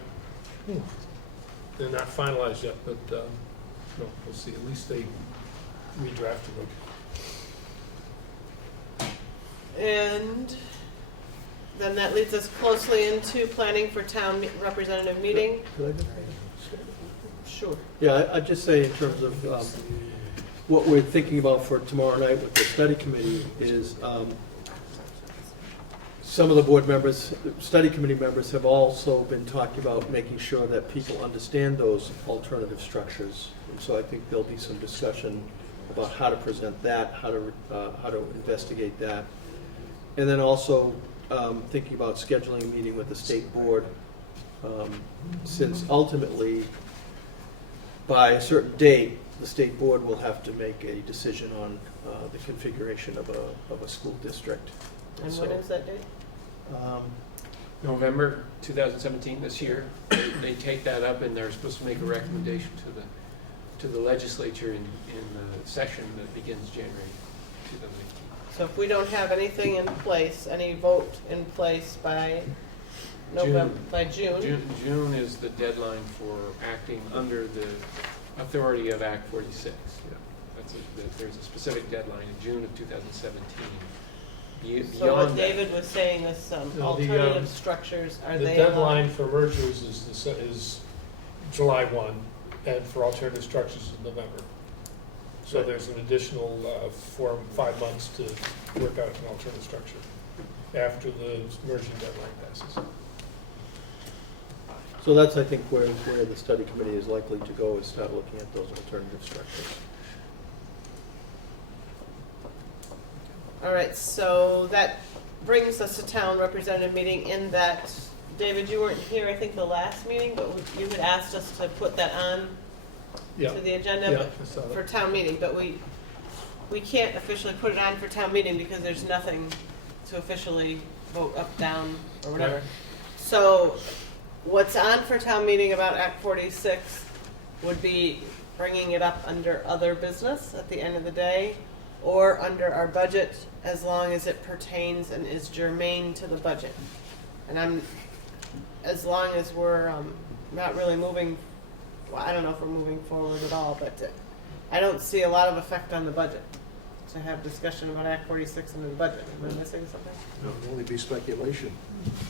They're not finalized yet, but no, we'll see. At least they redrafted them. And then that leads us closely into planning for town representative meeting. Could I just- Sure. Yeah, I'd just say in terms of what we're thinking about for tomorrow night with the study committee is some of the board members, study committee members have also been talking about making sure that people understand those alternative structures. And so I think there'll be some discussion about how to present that, how to investigate that. And then also thinking about scheduling a meeting with the state board, since ultimately by a certain date, the state board will have to make a decision on the configuration of a school district. And So, when is that date? November 2017, this year, they take that up and they're supposed to make a recommendation to the legislature in the session that begins January 2018. So if we don't have anything in place, any vote in place by November, by June, June is the deadline for acting under the authority of Act 46. There's a specific deadline in June of 2017. so what Beyond that, David was saying is alternative structures, are The they deadline allowed? for mergers is July 1, and for alternative structures is November. So Right. there's an additional 4 or 5 months to work out an alternative structure after the merging deadline passes. So that's, I think, where the study committee is likely to go, is start looking at those alternative structures. All right, so that brings us to town representative meeting in that, David, you weren't here, I think, the last meeting, but you had asked us to put that on Yeah. to the agenda Yeah, but I saw that. for town meeting, but we can't officially put it on for town meeting because there's nothing to officially vote up, down, or whatever. Right. So what's on for town meeting about Act 46 would be bringing it up under other business at the end of the day, or under our budget, as long as it pertains and is germane to the budget. And as long as we're not really moving, well, I don't know if we're moving forward at all, but I don't see a lot of effect on the budget to have discussion about Act 46 under the budget. Am I missing something? It would only be speculation.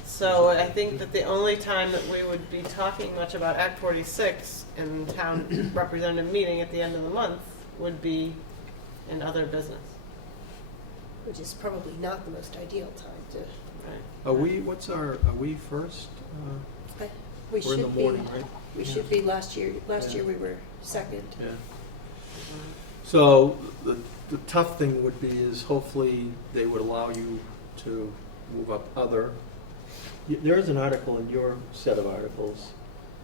So I think that the only time that we would be talking much about Act 46 in town representative meeting at the end of the month would be in other business. Which is probably not the most ideal time to. Right. Are we first? We We're in the should be. morning, right? We Yeah. should be last year. Last Yeah. year we were second. Yeah. So the tough thing would be is hopefully they would allow you to move up other. There is an article in your set of articles,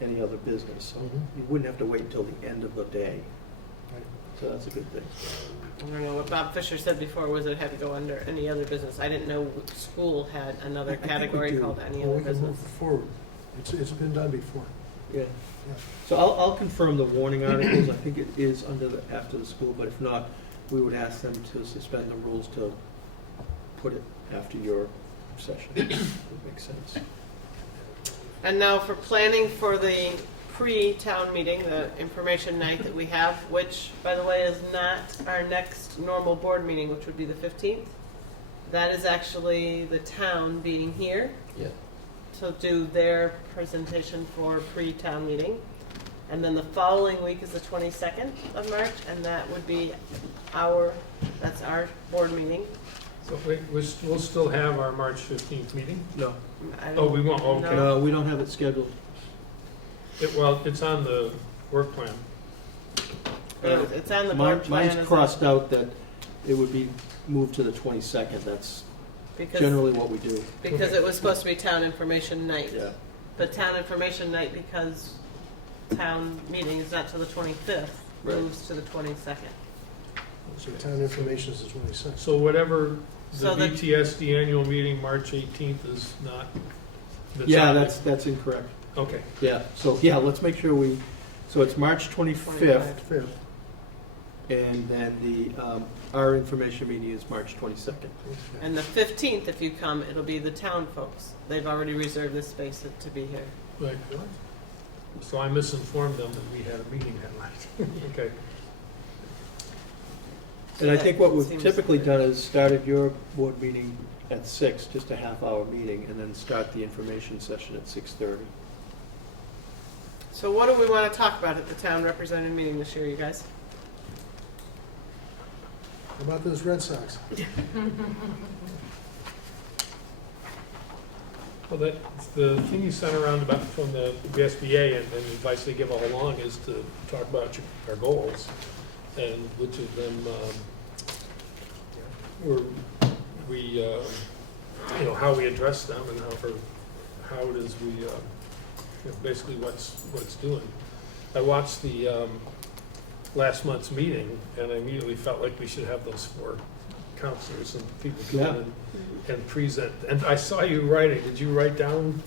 any other business, so Mhm. you wouldn't have to wait until the end of the day. So that's a good thing. I don't know, what Bob Fisher said before was it had to go under any other business. I didn't know school had another I think we category do. called any Well, other we can business. move forward. It's been done before. Yeah. Yeah. So I'll confirm the warning articles. I think it is after the school, but if not, we would ask them to suspend the rules to put it after your session. Would make sense. And now for planning for the pre-town meeting, the information night that we have, which, by the way, is not our next normal board meeting, which would be the 15th. That is actually the town being here Yeah. to do their presentation for pre-town meeting. And then the following week is the 22nd of March, and that would be that's our board meeting. So we'll still have our March 15th meeting? No, I don't Oh, we won't, okay. know. no, we don't have it scheduled. Well, it's on the work plan. It's on the board plan. Mine's crossed out that it would be moved to the 22nd. That's because generally what we do. because it was supposed to be town information night. Yeah. But town information night, because town meeting is not till the 25th, Right. moves to the 22nd. So town information is the 26th. So whatever the So the- VTSD annual meeting, March 18th is not. Yeah, on that's incorrect. the- Okay, Yeah, so, yeah, let's make sure so it's March 25th, 5th. and then our information meeting is March 22nd. And the 15th, if you come, it'll be the town folks. They've already reserved this space to be here. right. So I misinformed them that we had a meeting that night. Okay. And I think what we've Seems typically fair. done is started your board meeting at 6, just a half-hour meeting, and then start the information session at 6:30. So what do we want to talk about at the town representative meeting this year, you guys? How about those Red Sox? Well, the thing you sent around about from the SBA and the advice they give all along is to talk about our goals and which of them how we address them and how it is we basically what's doing. I watched the last month's meeting and I immediately felt like we should have those 4 counselors and people come Yeah. in and present. And I saw you writing. Did you write down,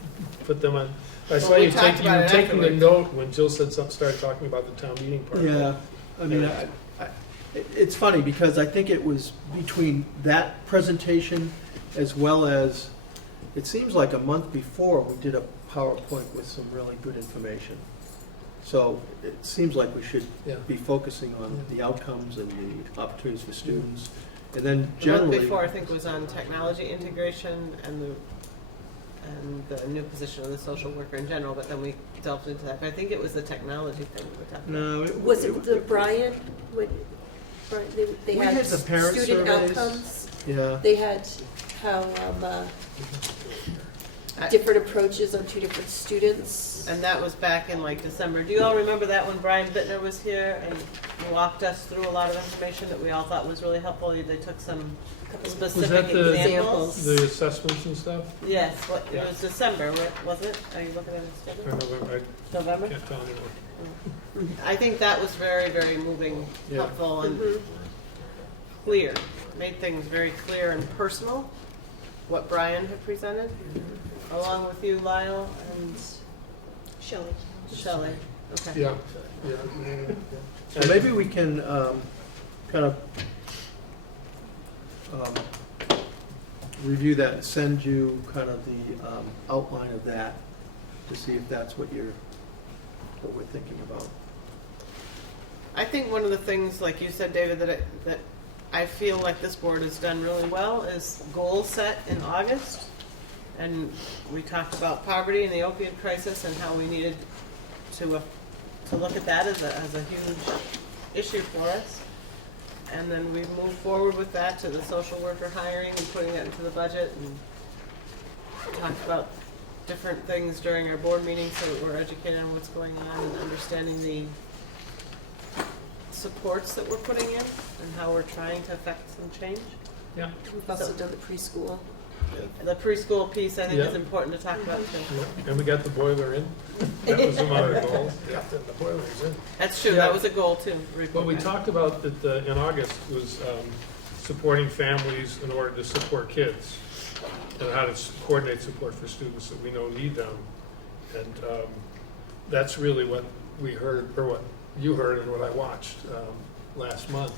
put them on? I saw we you talked you about were it taking a afterwards. note when Jill started talking about the town meeting part. Yeah, I mean, it's funny because I think it was between that presentation as well as, it seems like a month before, we did a PowerPoint with some really good information. So it seems like we should Yeah. be focusing on the outcomes and the opportunities for students. And then The month generally, before, I think, was on technology integration and the new position of the social worker in general, but then we delved into that. But I think it was the technology thing we were talking about. no. Was it the Brian, they We had had the parent student surveys. outcomes? Yeah. They had how, different approaches on 2 different students. And that was back in like December. Do you all remember that when Brian Bittner was here and walked us through a lot of information that we all thought was really helpful? They took some Was specific that the examples. the assessments and stuff? Yes, it Yeah. was December, wasn't it? Are you looking at it? Or November? November? I can't tell anymore. I think that was very, very moving, Yeah. helpful, and Mhm. clear. Made things very clear and personal, what Brian had presented, along with you, Lyle, and Shelley. Shelley. Okay. Yeah. So maybe we can kind of review that and send you kind of the outline of that to see if that's what we're thinking about. I think one of the things, like you said, David, that I feel like this board has done really well is goal set in August. And we talked about poverty and the opioid crisis and how we needed to look at that as a huge issue for us. And then we moved forward with that to the social worker hiring and putting that into the budget, and talked about different things during our board meetings so that we're educated on what's going on and understanding the supports that we're putting in and how we're trying to affect some change. Yeah. We've also done the preschool. The preschool piece, I think, Yeah. is important to talk about too. And we got the boiler in. That was another goal. Yeah, the boiler's in. That's true, Yeah. that was a goal too. What we talked about in August was supporting families in order to support kids and how to coordinate support for students that we know need them. And that's really what we heard, or what you heard and what I watched last month.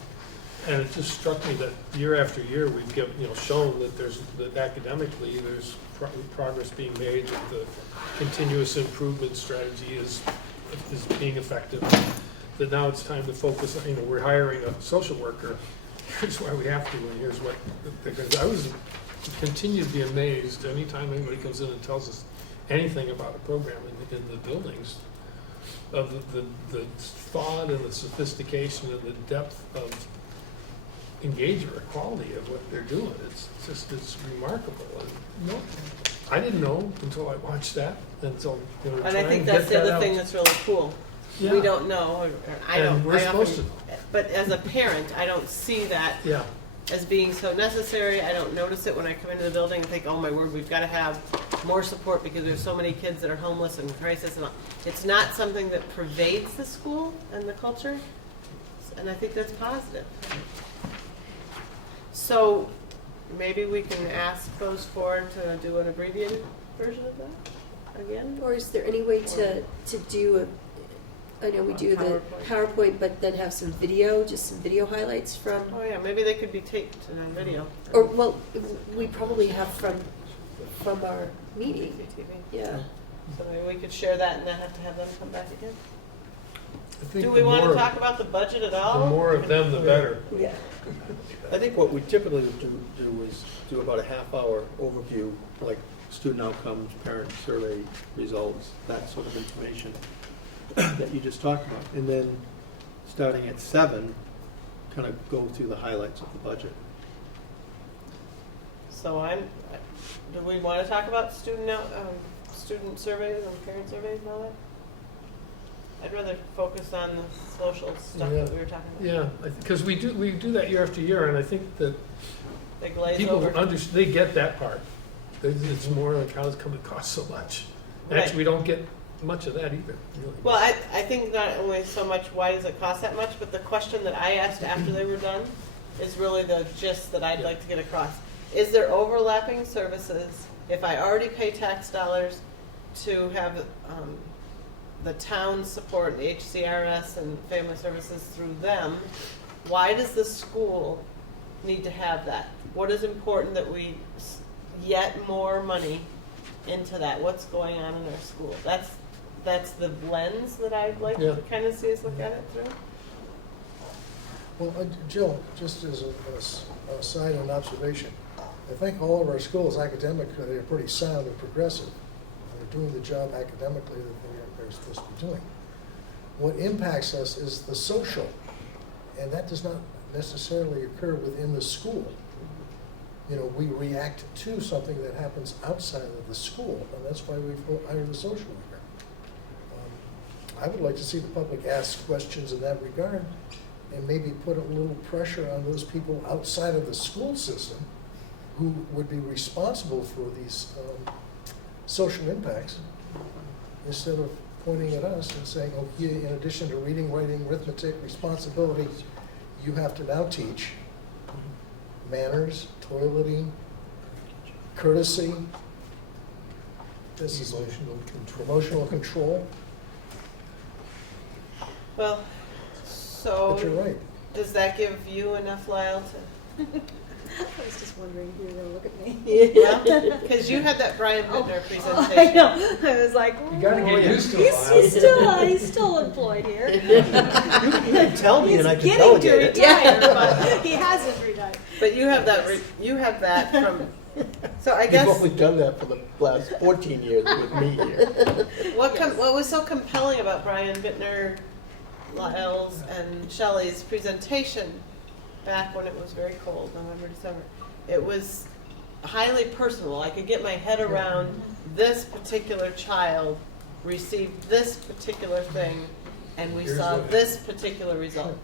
And it just struck me that year after year, we've shown that academically there's progress being made, that the continuous improvement strategy is being effective. That now it's time to focus on, we're hiring a social worker. Here's why we have to, and here's what, because I continue to be amazed anytime anybody comes in and tells us anything about a program in the buildings, of the thought and the sophistication and the depth of engagement or quality of what they're doing. It's remarkable. And I didn't know until I watched that, and so And I think that's the other thing that's really cool. Yeah. we don't know, or I And don't. we're I often- supposed But as a parent, I don't see that Yeah, as being so necessary. I don't notice it when I come into the building and think, oh my word, we've got to have more support because there's so many kids that are homeless and crisis and all. It's not something that pervades the school and the culture, and I think that's positive. So maybe we can ask those four to do an abbreviated version of that again? Or is there any way to do I know we do the PowerPoint, but then have some video, just some video highlights from, Oh yeah, maybe they could be taped and on video. or, well, we probably have from our meeting, CCTV. yeah. So maybe we could share that and not have to have them come back again. I think Do we the want to more- talk about the budget at all? The more of them, the better. Yeah. I think what we typically would do is do about a half-hour overview, like student outcomes, parent survey results, that sort of information that you just talked about. And then, starting at 7, kind of go through the highlights of the budget. So do we want to talk about student surveys and parent surveys and all that? I'd rather focus on the social stuff Yeah. that we were talking about. Yeah, because we do that year after year, and I think that They glaze people over. they get that part. It's more like how it's come to cost so much. Right. Actually, we don't get much of that either, really. Well, I think not only so much why does it cost that much, but the question that I asked after they were done is really the gist that I'd like to get across. Is there overlapping services if I already pay tax dollars to have the town support the HCRS and family services through them? Why does the school need to have that? What is important that we yet more money into that? What's going on in our school? That's the lens that I'd like Yeah. to kind of see us look at it through. Well, Jill, just as a side and observation, I think all of our schools academically are pretty sound and progressive. They're doing the job academically that they're supposed to be doing. What impacts us is the social, and that does not necessarily occur within the school. You know, we react to something that happens outside of the school, and that's why we've hired a social worker. I would like to see the public ask questions in that regard and maybe put a little pressure on those people outside of the school system who would be responsible for these social impacts, instead of pointing at us and saying, oh, yeah, in addition to reading, writing, arithmetic, responsibility, you have to now teach manners, toileting, courtesy. This is emotional control. Well, so But you're right. does that give you enough, Lyle, to? I was just wondering if you were gonna look at me. Yeah, because you had that Brian Bittner I presentation. know. I was like, You gotta get used to it. he's still employed here. You can tell me and I can He's delegate getting it. to retire, but he hasn't retired. But you have that. You have that from. So I You've guess only done that for the last 14 years with me here. what was so compelling about Brian Bittner, Lyle's, and Shelley's presentation back when it was very cold, November, December. It was highly personal. I could get my head around this particular child received this particular thing, and we Here's saw what- this particular result.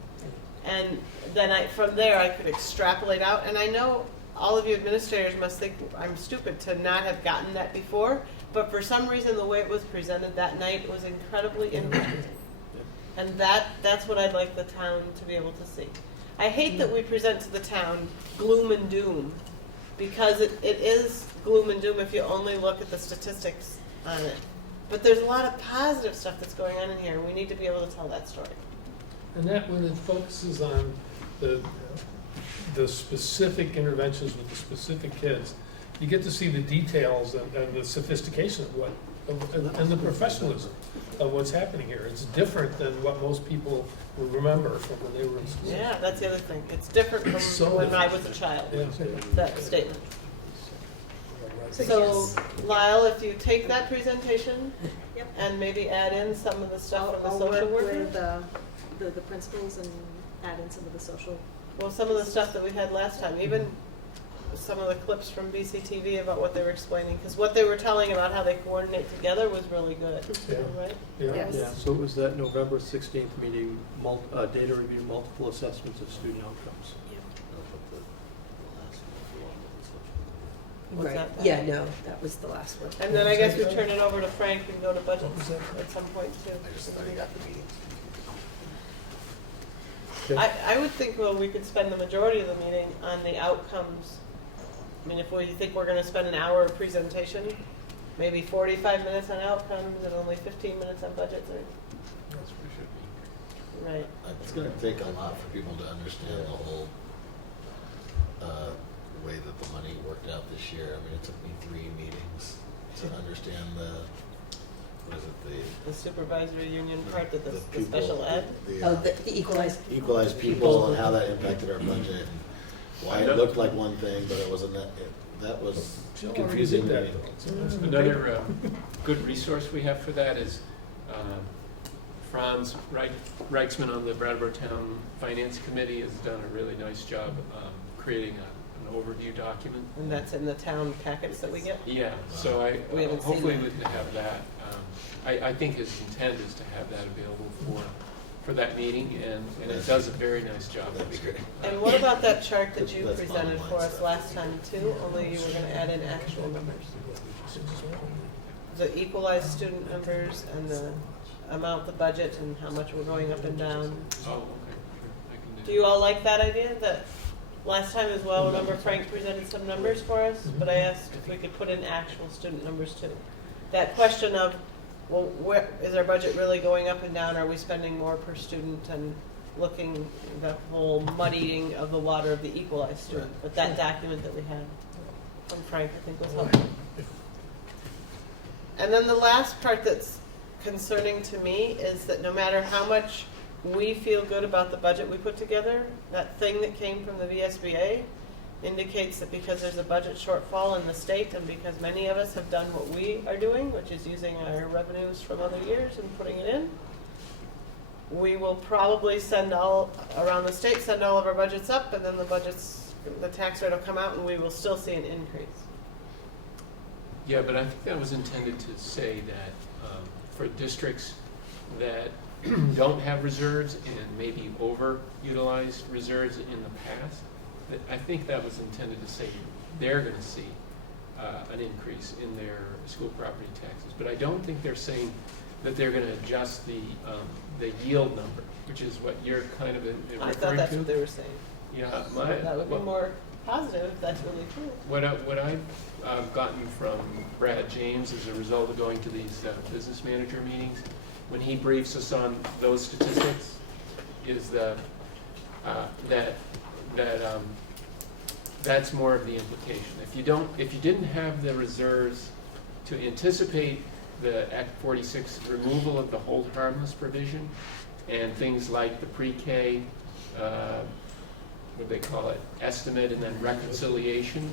And then from there I could extrapolate out. And I know all of you administrators must think I'm stupid to not have gotten that before, but for some reason the way it was presented that night was incredibly interesting. And that's what I'd like the town to be able to see. I hate that we present to the town gloom and doom, because it is gloom and doom if you only look at the statistics on it. But there's a lot of positive stuff that's going on in here, and we need to be able to tell that story. And that when it focuses on the specific interventions with the specific kids, you get to see the details and the sophistication of what, and the professionalism of what's happening here. It's different than what most people will remember from when they were in school. Yeah, that's the other thing. It's different from So when I different. was a child, Yeah. that statement. So So, yes. Lyle, if you take that presentation Yep. and maybe add in some of the stuff from the I'll social work worker. with the principals and add in some of the social. Well, some of the stuff that we had last time, even some of the clips from BCTV about what they were explaining, because what they were telling about how they coordinate together was really good, Yeah. right? Yeah. Yes. Yeah, so it was that November 16th meeting, data review, multiple assessments of student outcomes. What's Right, that? yeah, no, that was the last one. And then I guess we turn it over to Frank and go to budgets at some point too. I would think, well, we could spend the majority of the meeting on the outcomes. I mean, if we think we're gonna spend an hour of presentation, maybe 45 minutes on outcomes and only 15 minutes on budgets, or, That's what it should be. right? It's gonna take a lot for people to understand the whole, way that the money worked out this year. I mean, it took me 3 meetings to understand what is it, The supervisory union part, that the people- special ed? Oh, the equalized. equalized people and how that impacted our budget, and why it looked like one thing, but it wasn't that, that was Jill already confusing did to that, me. though. It's in the Another paper. good resource we have for that is Franz Reichsman on the Brattleboro Town Finance Committee has done a really nice job creating an overview document. And that's in the town packets that we get? Yeah, so We haven't seen hopefully that. we can have that. I think his intent is to have that available for that meeting, and it does a very nice job. That'd be great. And what about that chart that you That's presented bottom for line us stuff. last time too, only you were gonna add in actual numbers? The equalized student numbers and the amount, the budget, and how much we're going up and down. Oh, okay, sure, I can Do you all like that idea? That last time as well, remember Frank presented some numbers for us, but I asked if we could put in actual student numbers too. That question of, well, where, is our budget really going up and down? Are we spending more per student? And looking, the whole muddying of the water of the equalized student. But that document that we had from Frank, I think was helpful. And then the last part that's concerning to me is that no matter how much we feel good about the budget we put together, that thing that came from the VSBA indicates that because there's a budget shortfall in the state and because many of us have done what we are doing, which is using our revenues from other years and putting it in, we will probably send all, around the state, send all of our budgets up, and then the tax rate will come out and we will still see an increase. Yeah, but I think that was intended to say that for districts that don't have reserves and maybe overutilized reserves in the past, that I think that was intended to say they're going to see an increase in their school property taxes. But I don't think they're saying that they're going to adjust the yield number, which is what you're kind of referring to. I thought that's what they were saying. Yeah, That would be more positive if that's really true. What I've gotten from Brad James as a result of going to these business manager meetings, when he briefs us on those statistics, is that's more of the implication. If you didn't have the reserves to anticipate the Act 46 removal of the hold harmless provision and things like the pre-K, what do they call it, estimate and then reconciliation,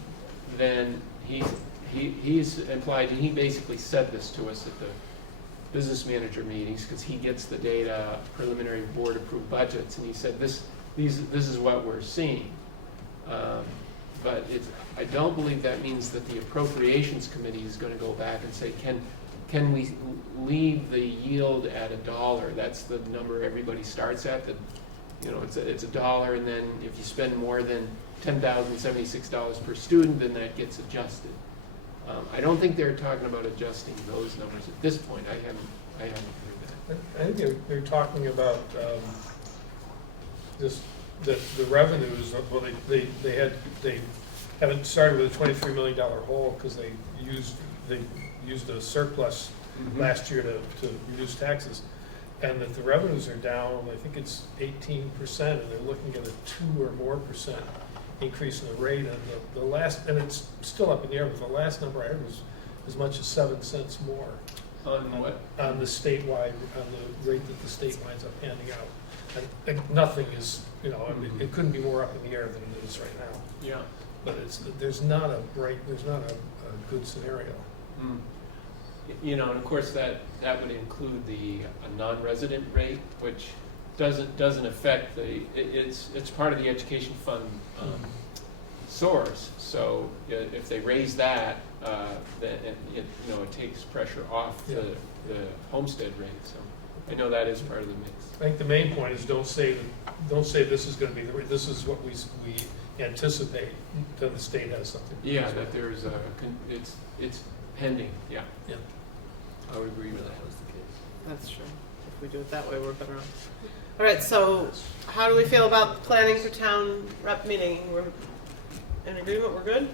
then he's implied, and he basically said this to us at the business manager meetings, because he gets the data, preliminary board approved budgets, and he said this is what we're seeing. But I don't believe that means that the appropriations committee is going to go back and say, can we leave the yield at $1? That's the number everybody starts at. It's $1, and then if you spend more than $10,076 per student, then that gets adjusted. I don't think they're talking about adjusting those numbers at this point. I haven't heard that. I think they're talking about just the revenues. Well, they haven't started with a $23 million hole because they used a surplus last year to reduce taxes, and that the revenues are down. I think it's 18%, and they're looking at a 2 or more % increase in the rate. And the last, and it's still up in the air, but the last number I heard was as much as 7 cents more On what? on the statewide, on the rate that the state winds up handing out. And nothing is, I mean, it couldn't be more up in the air than it is right now. Yeah. But there's not a good scenario. Mm. And of course that would include a non-resident rate, which doesn't affect it's part of the education fund soars. So if they raise that, then it takes pressure off Yeah. the homestead rate. So I know that is part of the mix. I think the main point is don't say this is going to be the rate. This is what we anticipate until the state has something. Yeah, that there's it's pending. Yeah. Yeah. I would agree with that. That was the case. That's true. If we do it that way, we're better off. All right, so how do we feel about planning for town rep meeting? We're in agreement, we're good?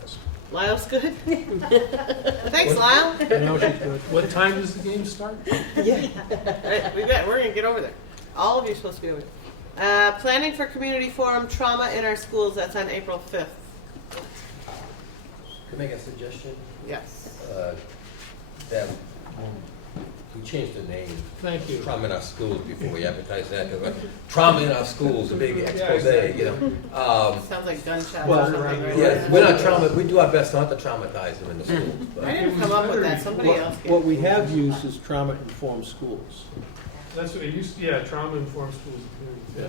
Yes. Lyle's good? Thanks, Lyle. I know she's good. What time does the game start? Yeah. All right, we're gonna get over there. All of you are supposed to be over there. Planning for community forum trauma in our schools, that's on April 5th. Can I make a suggestion? Yes. That we change the name. Thank you. Trauma in our schools before we advertise that. 'Cause trauma in our schools, a big expose, you know. Sounds like gunshots Well, or something, right? Yeah, we're not trauma. We do our best not to traumatize them in the schools. I But didn't come up with that, somebody else did. What we have used is trauma-informed schools. That's what it used to, yeah, trauma-informed schools. Yeah.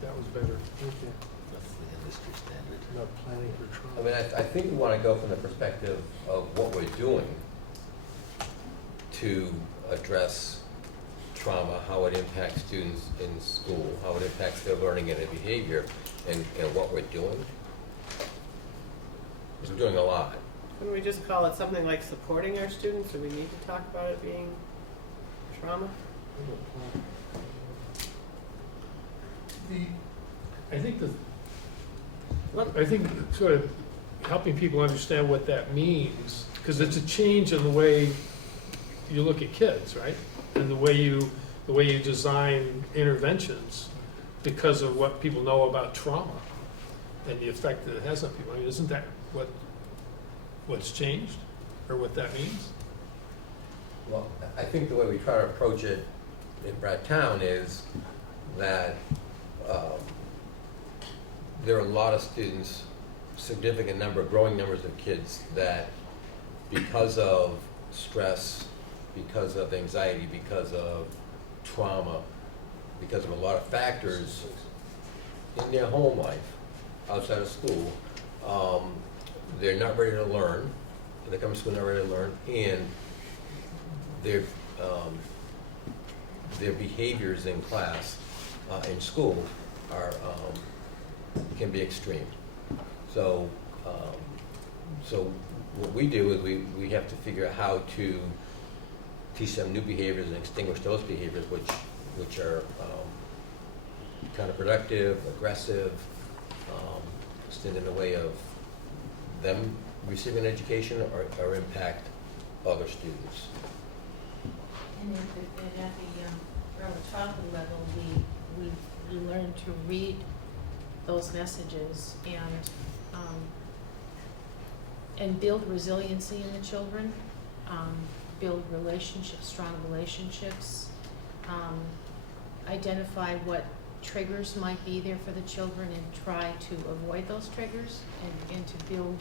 That was better. That's the industry standard. Not planning for I trauma. mean, I think we want to go from the perspective of what we're doing to address trauma, how it impacts students in school, how it impacts their learning and their behavior, and what we're doing. We're doing a lot. Couldn't we just call it something like supporting our students? Do we need to talk about it being trauma? I think sort of helping people understand what that means, because it's a change in the way you look at kids, right? And the way you design interventions because of what people know about trauma and the effect that it has on people. I mean, isn't that what's changed, or what that means? Well, I think the way we try to approach it in Brattown is that there are a lot of students, significant number, growing numbers of kids that because of stress, because of anxiety, because of trauma, because of a lot of factors in their home life, outside of school, they're not ready to learn. They come to school not ready to learn, and their behaviors in class, in school, are can be extreme. So, so what we do is we have to figure out how to teach them new behaviors and extinguish those behaviors which are counterproductive, aggressive, stand in the way of them receiving an education or impact other students. And at the early childhood level, we learn to read those messages and build resiliency in the children, build relationships, strong relationships, identify what triggers might be there for the children and try to avoid those triggers and to build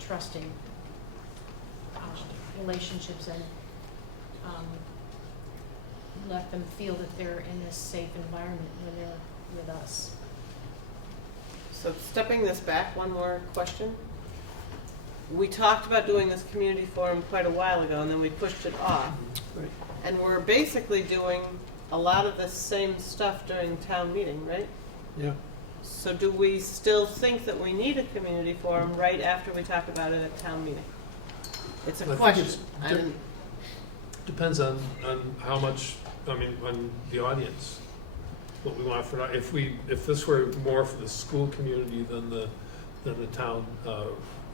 trusting relationships and let them feel that they're in this safe environment when they're with us. So stepping this back, one more question. We talked about doing this community forum quite a while ago, and then we pushed it off. Right. And we're basically doing a lot of the same stuff during town meeting, right? Yeah. So do we still think that we need a community forum right after we talk about it at town meeting? It's a I think question. it's I didn't- Depends on how much, on the audience, what we want for, if this were more for the school community than the town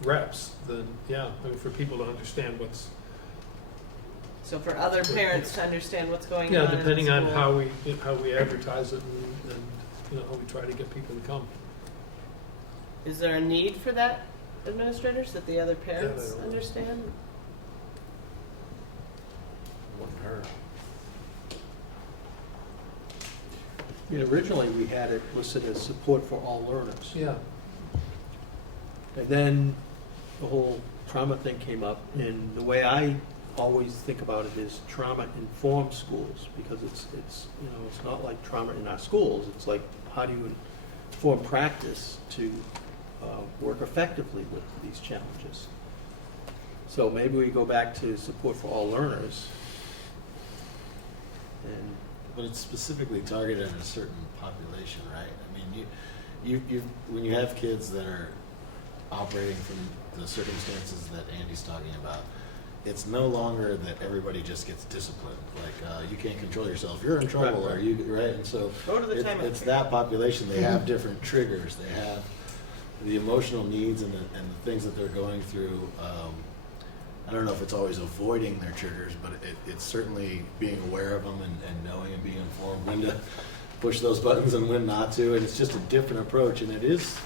reps, then yeah, for people to understand what's, So for other parents to understand what's going on yeah, in the depending on school. how we advertise it and how we try to get people to come. Is there a need for that, administrators, that the other I parents don't know. understand? Wouldn't hurt. I mean, originally, we had it listed as support for all learners. Yeah. And then the whole trauma thing came up, and the way I always think about it is trauma-informed schools, because it's not like trauma in our schools. It's like, how do you form practice to work effectively with these challenges. So maybe we go back to support for all learners. And But it's specifically targeted at a certain population, right? I mean, you when you have kids that are operating from the circumstances that Andy's talking about, it's no longer that everybody just gets disciplined. Like you can't control yourself, you're in trouble, Right. or you right. And so Go to the it's timeout. that population. They have different triggers. They have the emotional needs and the things that they're going through. I don't know if it's always avoiding their triggers, but it's certainly being aware of them and knowing and being informed when to push those buttons and when not to. And it's just a different approach, and it is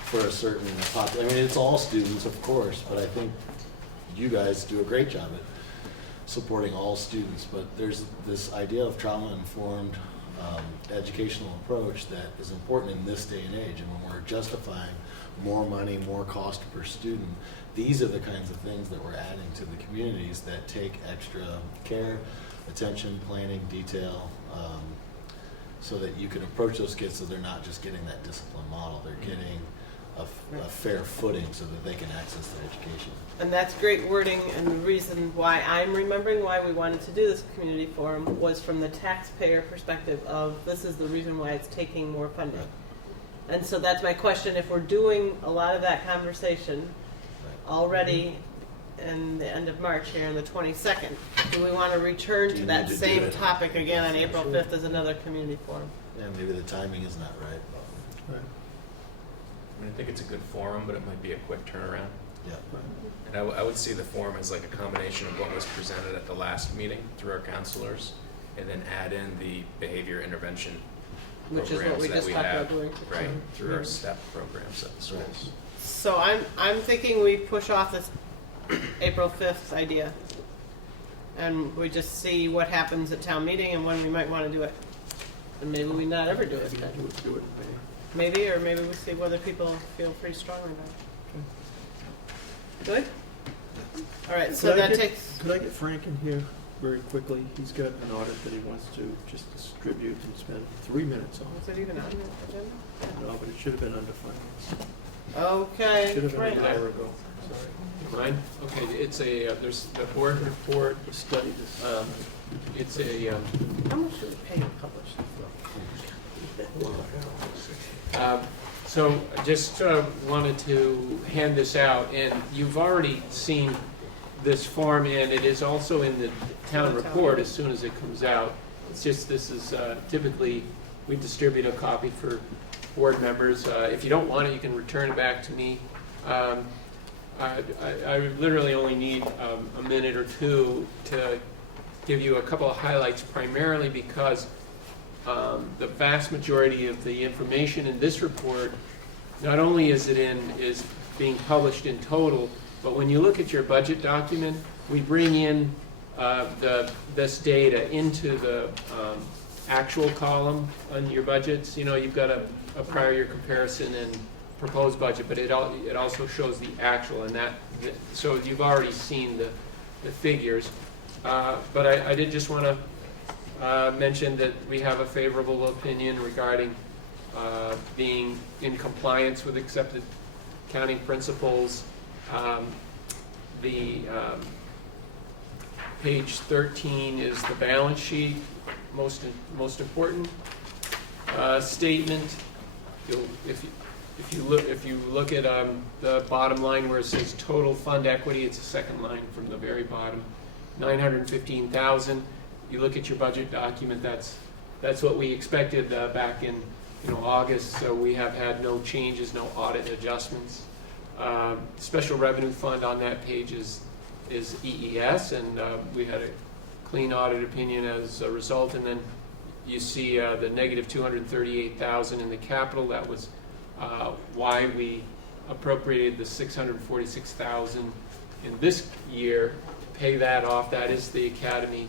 for a certain population. I mean, it's all students, of course, but I think you guys do a great job at supporting all students. But there's this idea of trauma-informed educational approach that is important in this day and age. And when we're justifying more money, more cost per student, these are the kinds of things that we're adding to the communities that take extra care, attention, planning, detail, so that you can approach those kids so they're not just getting that discipline model, they're getting a fair footing so that they can access their education. And that's great wording, and the reason why I'm remembering why we wanted to do this community forum was from the taxpayer perspective of this is the reason why it's taking more funding. Right. And so that's my question, if we're doing a lot of that conversation already in the end of March here on the 22nd, do we want to return Do to you that need to do same it? topic again on April 5th as another community forum? Yeah, maybe the timing is not right. I mean, I think it's a good forum, but it might be a quick turnaround. Yeah. And I would see the forum as like a combination of what was presented at the last meeting through our counselors, and then add in the behavior intervention Which is what programs we that just we talked have, about doing. right, through our Mhm. STEP programs at the schools. So I'm thinking we push off this April 5th idea, and we just see what happens at town meeting and when we might want to do it. And maybe we not ever do it maybe then. do it in May. Maybe, or maybe we see whether people feel pretty strongly about it. Good? All right, so Could I that get- takes, Could I get Frank in here very quickly? He's got an audit that he wants to just distribute and spend 3 minutes on. was it even on the agenda? No, but it should have been under finance. Okay, Should have been right. an hour ago, sorry. Mine? Okay, it's a, there's the board report, The study, this, it's a, How much do we pay to publish this? So I just wanted to hand this out, and you've already seen this form, and it is also in the town report as soon as it comes out. It's just, this is typically, we distribute a copy for board members. If you don't want it, you can return it back to me. I literally only need a minute or two to give you a couple of highlights, primarily because the vast majority of the information in this report, not only is being published in total, but when you look at your budget document, we bring in this data into the actual column on your budgets. You know, you've got a prior year comparison and proposed budget, but it also shows the actual, and so you've already seen the figures. But I did just want to mention that we have a favorable opinion regarding being in compliance with accepted accounting principles. Page 13 is the balance sheet, most important statement. If you look at the bottom line where it says total fund equity, it's the second line from the very bottom, 915,000. You look at your budget document, that's what we expected back in August. So we have had no changes, no audit adjustments. Special revenue fund on that page is EES, and we had a clean audit opinion as a result. And then you see the negative 238,000 in the capital. That was why we appropriated the 646,000 in this year to pay that off. That is the Academy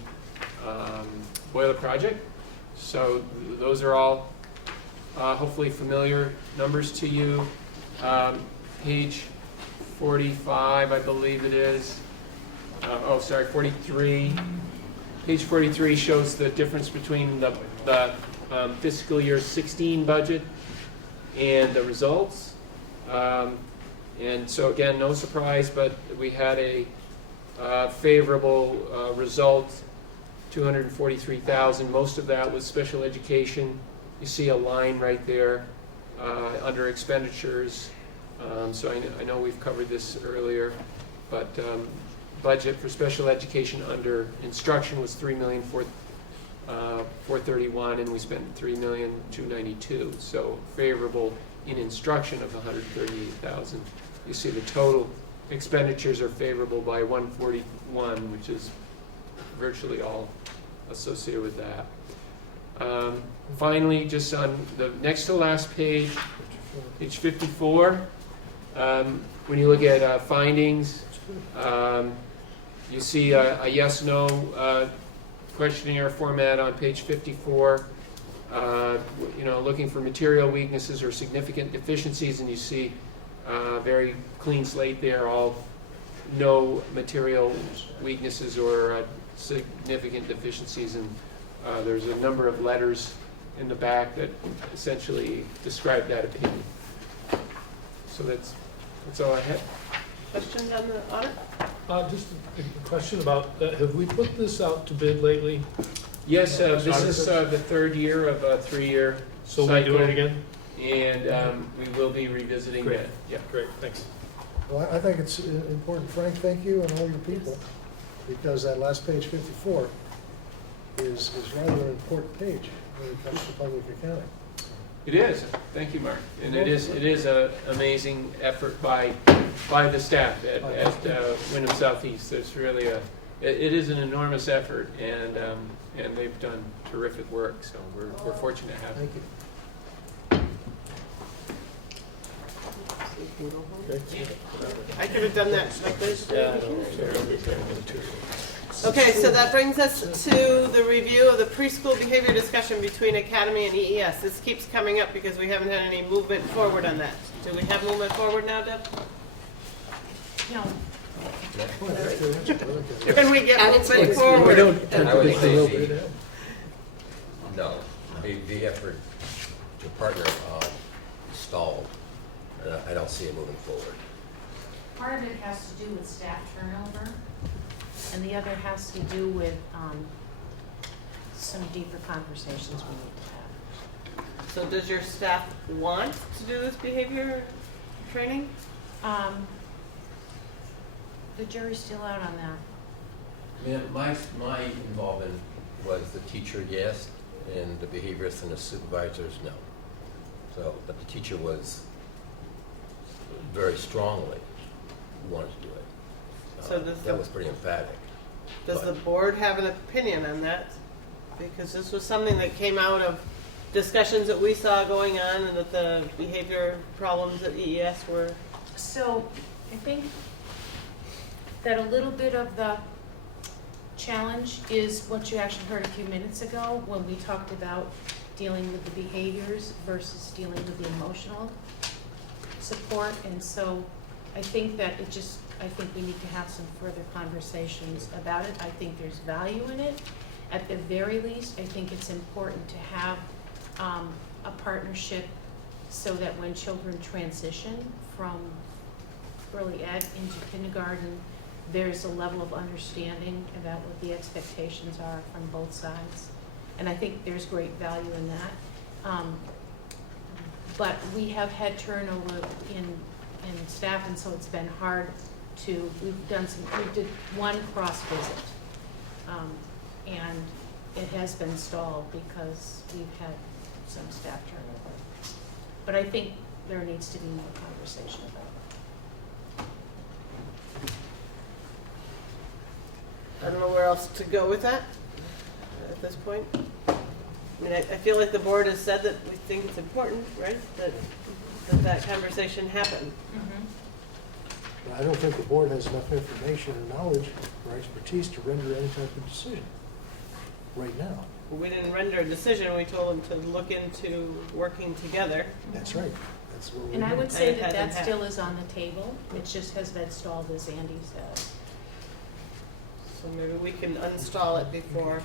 boiler project. So those are all hopefully familiar numbers to you. Page 45, I believe it is. 43. Page 43 shows the difference between the fiscal year 16 budget and the results. And so again, no surprise, but we had a favorable result, 243,000. Most of that was special education. You see a line right there under expenditures. So I know we've covered this earlier, but budget for special education under instruction was $3,431,000, and we spent $3,292,000. So favorable in instruction of $138,000. You see the total expenditures are favorable by 141, which is virtually all associated with that. Finally, just on the next to last page, page 54, when you look at findings, you see a yes/no questionnaire format on page 54. Looking for material weaknesses or significant deficiencies, and you see very clean slate there, all no material weaknesses or significant deficiencies, and there's a number of letters in the back that essentially describe that opinion. So that's all I had. Questions on the audit? Just a question about, have we put this out to bid lately? Yes, this is the third year of a 3-year So cycle. we're doing it again? And we will be revisiting Great. that. Yeah. Great, thanks. Well, I think it's important, Frank, thank you and all your people, because that last page 54 is rather an important page when it comes to public accounting. It is. Thank you, Mark. And it is an amazing effort by the staff at Wyndham Southeast. It's really it is an enormous effort, and they've done terrific work. So we're fortunate to have it. Thank you. I could have done that like this. Okay, so that brings us to the review of the preschool behavior discussion between Academy and EES. This keeps coming up because we haven't had any movement forward on that. Do we have movement forward now, Deb? No, Can we get movement We forward? don't tend I to would think say the the- No, the effort to partner stalled. I don't see it moving forward. part of it has to do with staff turnover, and the other has to do with some deeper conversations we need to have. So does your staff want to do this behavior training? The jury's still out on that. I mean, my involvement was the teacher, yes, and the behaviorists and the supervisors, no. So, but the teacher was very strongly wanted to do it. So does That the- was pretty emphatic. Does the board have an opinion on that? Because this was something that came out of discussions that we saw going on, and that the behavior problems at EES were. So I think that a little bit of the challenge is what you actually heard a few minutes ago when we talked about dealing with the behaviors versus dealing with the emotional support. And so I think that I think we need to have some further conversations about it. I think there's value in it. At the very least, I think it's important to have a partnership so that when children transition from early ed into kindergarten, there's a level of understanding about what the expectations are from both sides. And I think there's great value in that. But we have had turnover in staff, and so it's been hard to, we did one cross visit. And it has been stalled because we've had some staff turnover. But I think there needs to be more conversation about it. I don't know where else to go with that at this point. I mean, I feel like the board has said that we think it's important, right? That conversation happen. But I don't think the board has enough information or knowledge or expertise to render any type of decision right now. We didn't render a decision, we told them to look into working together. That's right. That's what we And I did. would say And it that hasn't that still is on the table. It just has been stalled, as Andy said. So maybe we can uninstall it before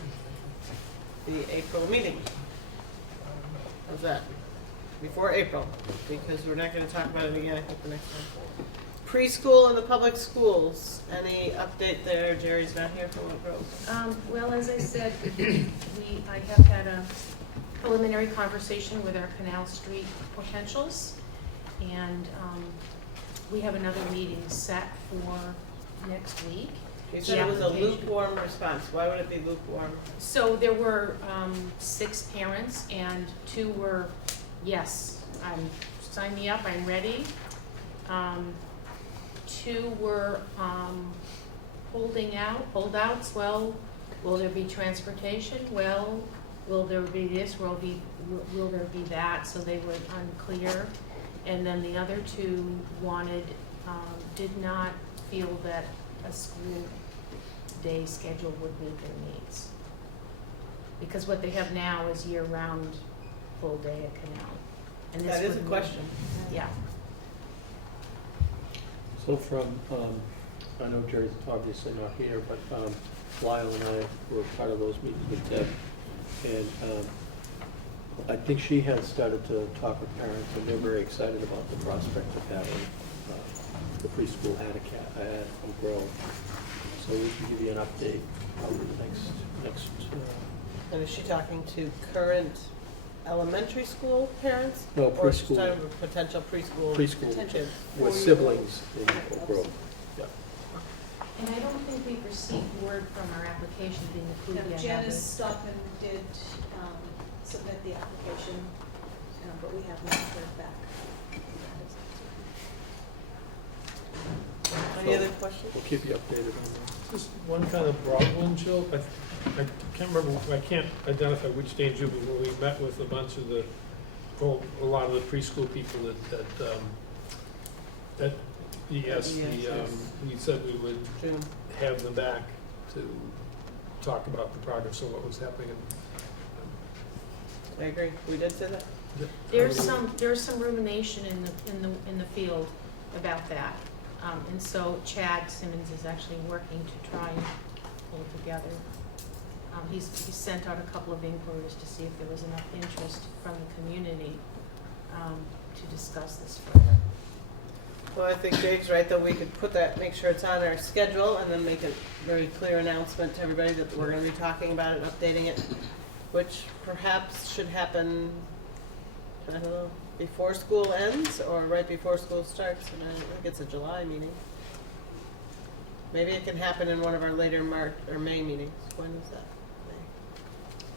the April meeting. How's that? before April, because we're not gonna talk about it again, I think, the next time. Preschool in the public schools, any update there? Jerry's not here for Oak Grove. Well, as I said, I have had a preliminary conversation with our Canal Street potentials, and we have another meeting set for next week. You said it was a lukewarm response. Why would it be lukewarm? So there were 6 parents, and 2 were, yes, sign me up, I'm ready. 2 were holdouts. Well, will there be transportation? Well, will there be this? Will there be that? So they were unclear. And then the other 2 did not feel that a school day schedule would meet their needs. Because what they have now is year-round full day at Canal. And this That is a would- question. Yeah. So from, I know Jerry's obviously not here, but Lyle and I were part of those meetings with Deb. And I think she has started to talk with parents, and they're very excited about the prospect of having the preschool at Oak Grove. So we can give you an update over the next. And is she talking to current elementary school parents? No, Or she's preschool. talking about potential preschool Preschool kids? with siblings in Oak Grove. Yeah. And I don't think we've received word from our application being approved No, yet. Janice Stockman did submit the application, but we have not heard back. Any other questions? We'll keep you updated on that. Just one kind of broad one, Jill. I can't remember, I can't identify which day in June, but when we met with a bunch of a lot of the preschool people at ES, we said we would June. have them back to talk about the progress of what was happening. I agree. We did say that. There's some rumination in the field about that. And so Chad Simmons is actually working to try and pull together. He's sent out a couple of inquiries to see if there was enough interest from the community to discuss this further. Well, I think Dave's right, though. We could put that, make sure it's on our schedule, and then make a very clear announcement to everybody that we're gonna be talking about it, updating it, which perhaps should happen, I don't know, before school ends or right before school starts, and I think it's a July meeting. Maybe it can happen in one of our later March or May meetings. When is that? May.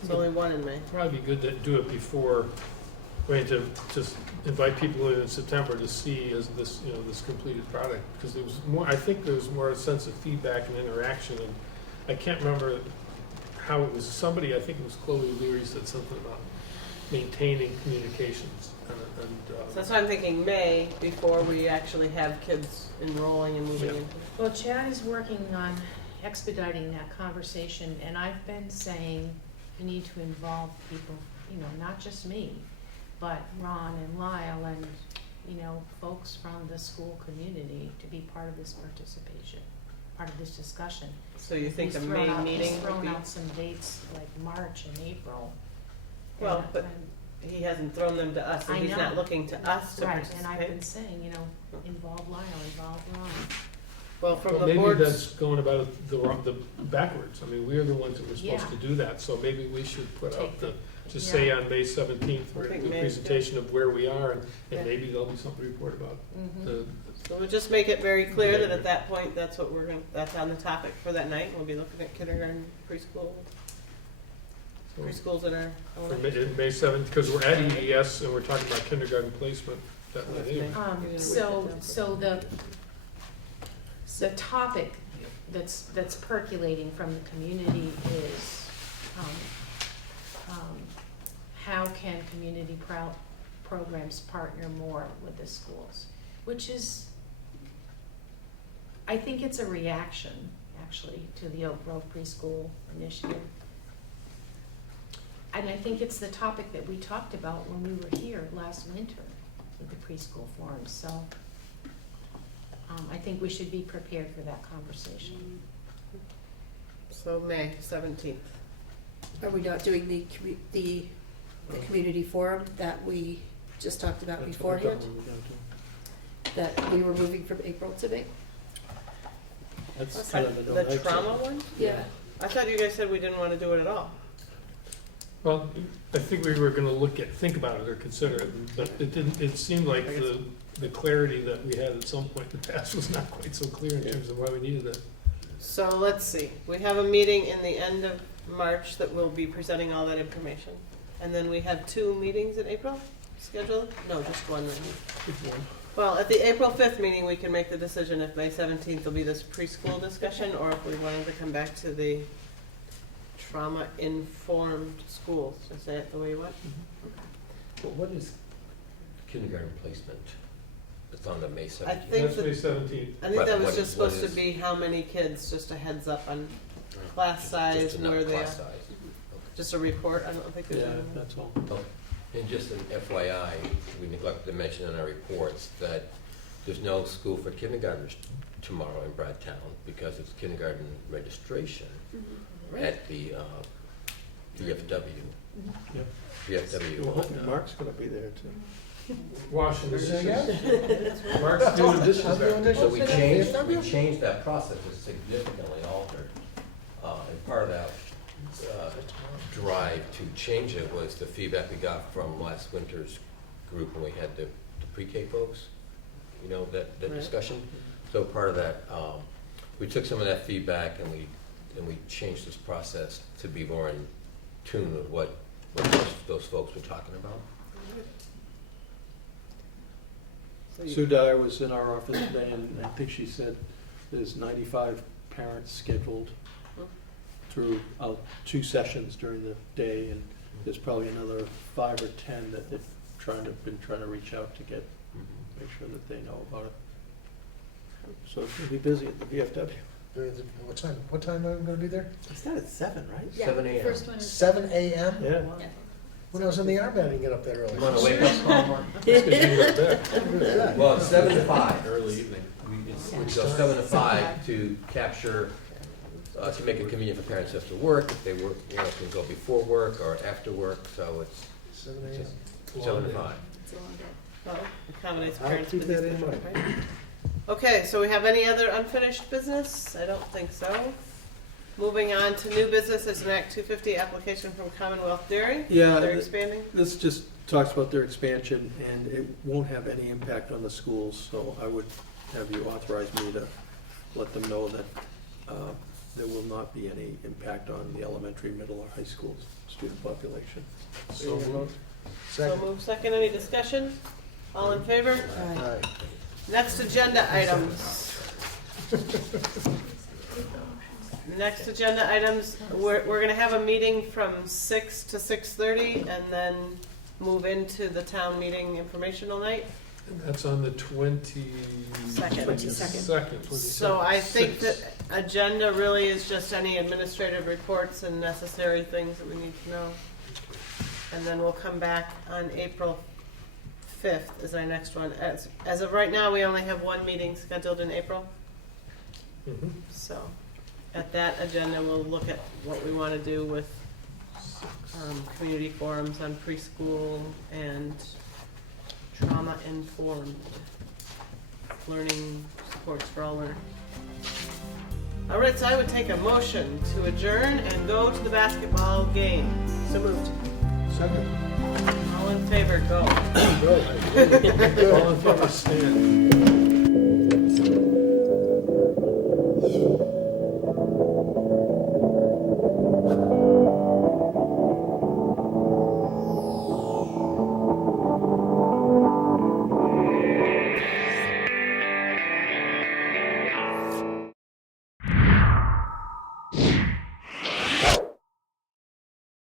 It's only one in May. Probably be good to do it before, to just invite people in September to see as this, this completed product. Because there was more, I think there was more a sense of feedback and interaction, and I can't remember how it was, somebody, I think it was Chloe Leary, said something about maintaining communications. So that's why I'm thinking May, before we actually have kids enrolling and moving Yeah. into. Well, Chad is working on expediting that conversation, and I've been saying you need to involve people, not just me, but Ron and Lyle and, folks from the school community to be part of this participation, part of this discussion. So you think He's a thrown May out- meeting He's would thrown be? out some dates like March and April. Well, And- but and- he hasn't thrown them to us, I and he's not know. looking to us to Right, and I've been participate. saying, involve Lyle, involve Ron. Well, from Well, the maybe board's, that's going about it the backwards. I mean, we're the ones that were supposed Yeah. to do that, so maybe we should put out Take just say yeah. on May 17th, we're I think gonna do a May is presentation of where we are, and Yeah. maybe there'll be something to report about. Mhm. so we'll just make it very clear that at that point, that's what that's on the topic for that night. We'll be looking at kindergarten, preschool, preschools in our. For May 7th, because we're at EES and we're talking about kindergarten placement that night anyway. So the topic that's percolating from the community is, how can community programs partner more with the schools? Which is, I think it's a reaction, actually, to the Oak Grove Preschool Initiative. And I think it's the topic that we talked about when we were here last winter with the preschool forums, so I think we should be prepared for that conversation. So May 17th. Are we not doing the community forum that we just talked about That's what I thought beforehand, we were gonna do. that we were moving from April to May? That's kind of The trauma one? Yeah. I thought you guys said we didn't want to do it at all. Well, I think we were gonna think about it or consider it, but it didn't, it seemed like the clarity that we had at some point in the past was not quite so clear in terms of why we needed it. So let's see, we have a meeting in the end of March that will be presenting all that information. And then we have 2 meetings in April scheduled? No, just one. Well, at the April 5th meeting, we can make the decision if May 17th will be this preschool discussion, or if we wanted to come back to the trauma-informed schools. Did I say it the way you want? Well, what is kindergarten placement? It's on the May I 17th. think That's May 17th. I think Right, that was what- just supposed what to is- be how many kids, just a heads up on class Just size, enough where they are. class size. Just a report, I don't think there's Yeah, any. that's all. Oh, and just an FYI, we neglected to mention in our reports that there's no school for kindergartners tomorrow in Bradtown because it's kindergarten registration at the VFW. Yep. VFW. Well, hopefully Mark's gonna be there too. Washing the Say dishes. Mark's doing the dishes I'm doing there. dishes. So we changed that process, it's significantly altered. And part of that drive to change it was the feedback we got from last winter's group when we had the pre-K folks, you know, that Right. discussion. So part of that, we took some of that feedback and we changed this process to be more in tune with what those folks were talking about. So you- Sue Dyer was in our office today, and I think she said there's 95 parents scheduled through 2 sessions during the day, and there's probably another 5 or 10 that they've been trying to reach out to get, make sure that they know about it. So it's gonna be busy at the VFW. What time are we gonna be there? It's not at 7, right? Yeah, 7 a.m. First one is. 7 a.m.? Yeah. Yeah. When I was in the Army, I didn't get up that early. You wanna wake up, Palmer? That's 'cause you were there. Well, it's 7 to 5. Early evening. We go 7 to 5 to capture, to make it convenient for parents after work, if they work, you know, can go before work or after work, so it's 7 a.m. 7 to 5. It's a long day. Well, accommodates I'll parents' keep busy that in schedules, mind. right? Okay, so we have any other unfinished business? I don't think so. Moving on to new business, is an Act 250 application from Commonwealth Dairy. Yeah, They're th- expanding. This just talks about their expansion, and it won't have any impact on the schools, so I would have you authorize me to let them know that there will not be any impact on the elementary, middle, or high school student population. So moved. So Second. move second, any discussion? All in favor? Aye. Next agenda items. Next agenda items, we're gonna have a meeting from 6 to 6:30 and then move into the town meeting informational night. And that's on the Second. 22nd. So I think 26th. that agenda really is just any administrative reports and necessary things that we need to know. And then we'll come back on April 5th is our next one. As of right now, we only have one meeting scheduled in April. Mhm. So at that agenda, we'll look at what we want to do with community forums on preschool and trauma-informed learning supports for all learners. All right, so I would take a motion to adjourn and go to the basketball game. So moved. Second. All in favor, go. All in favor, stand.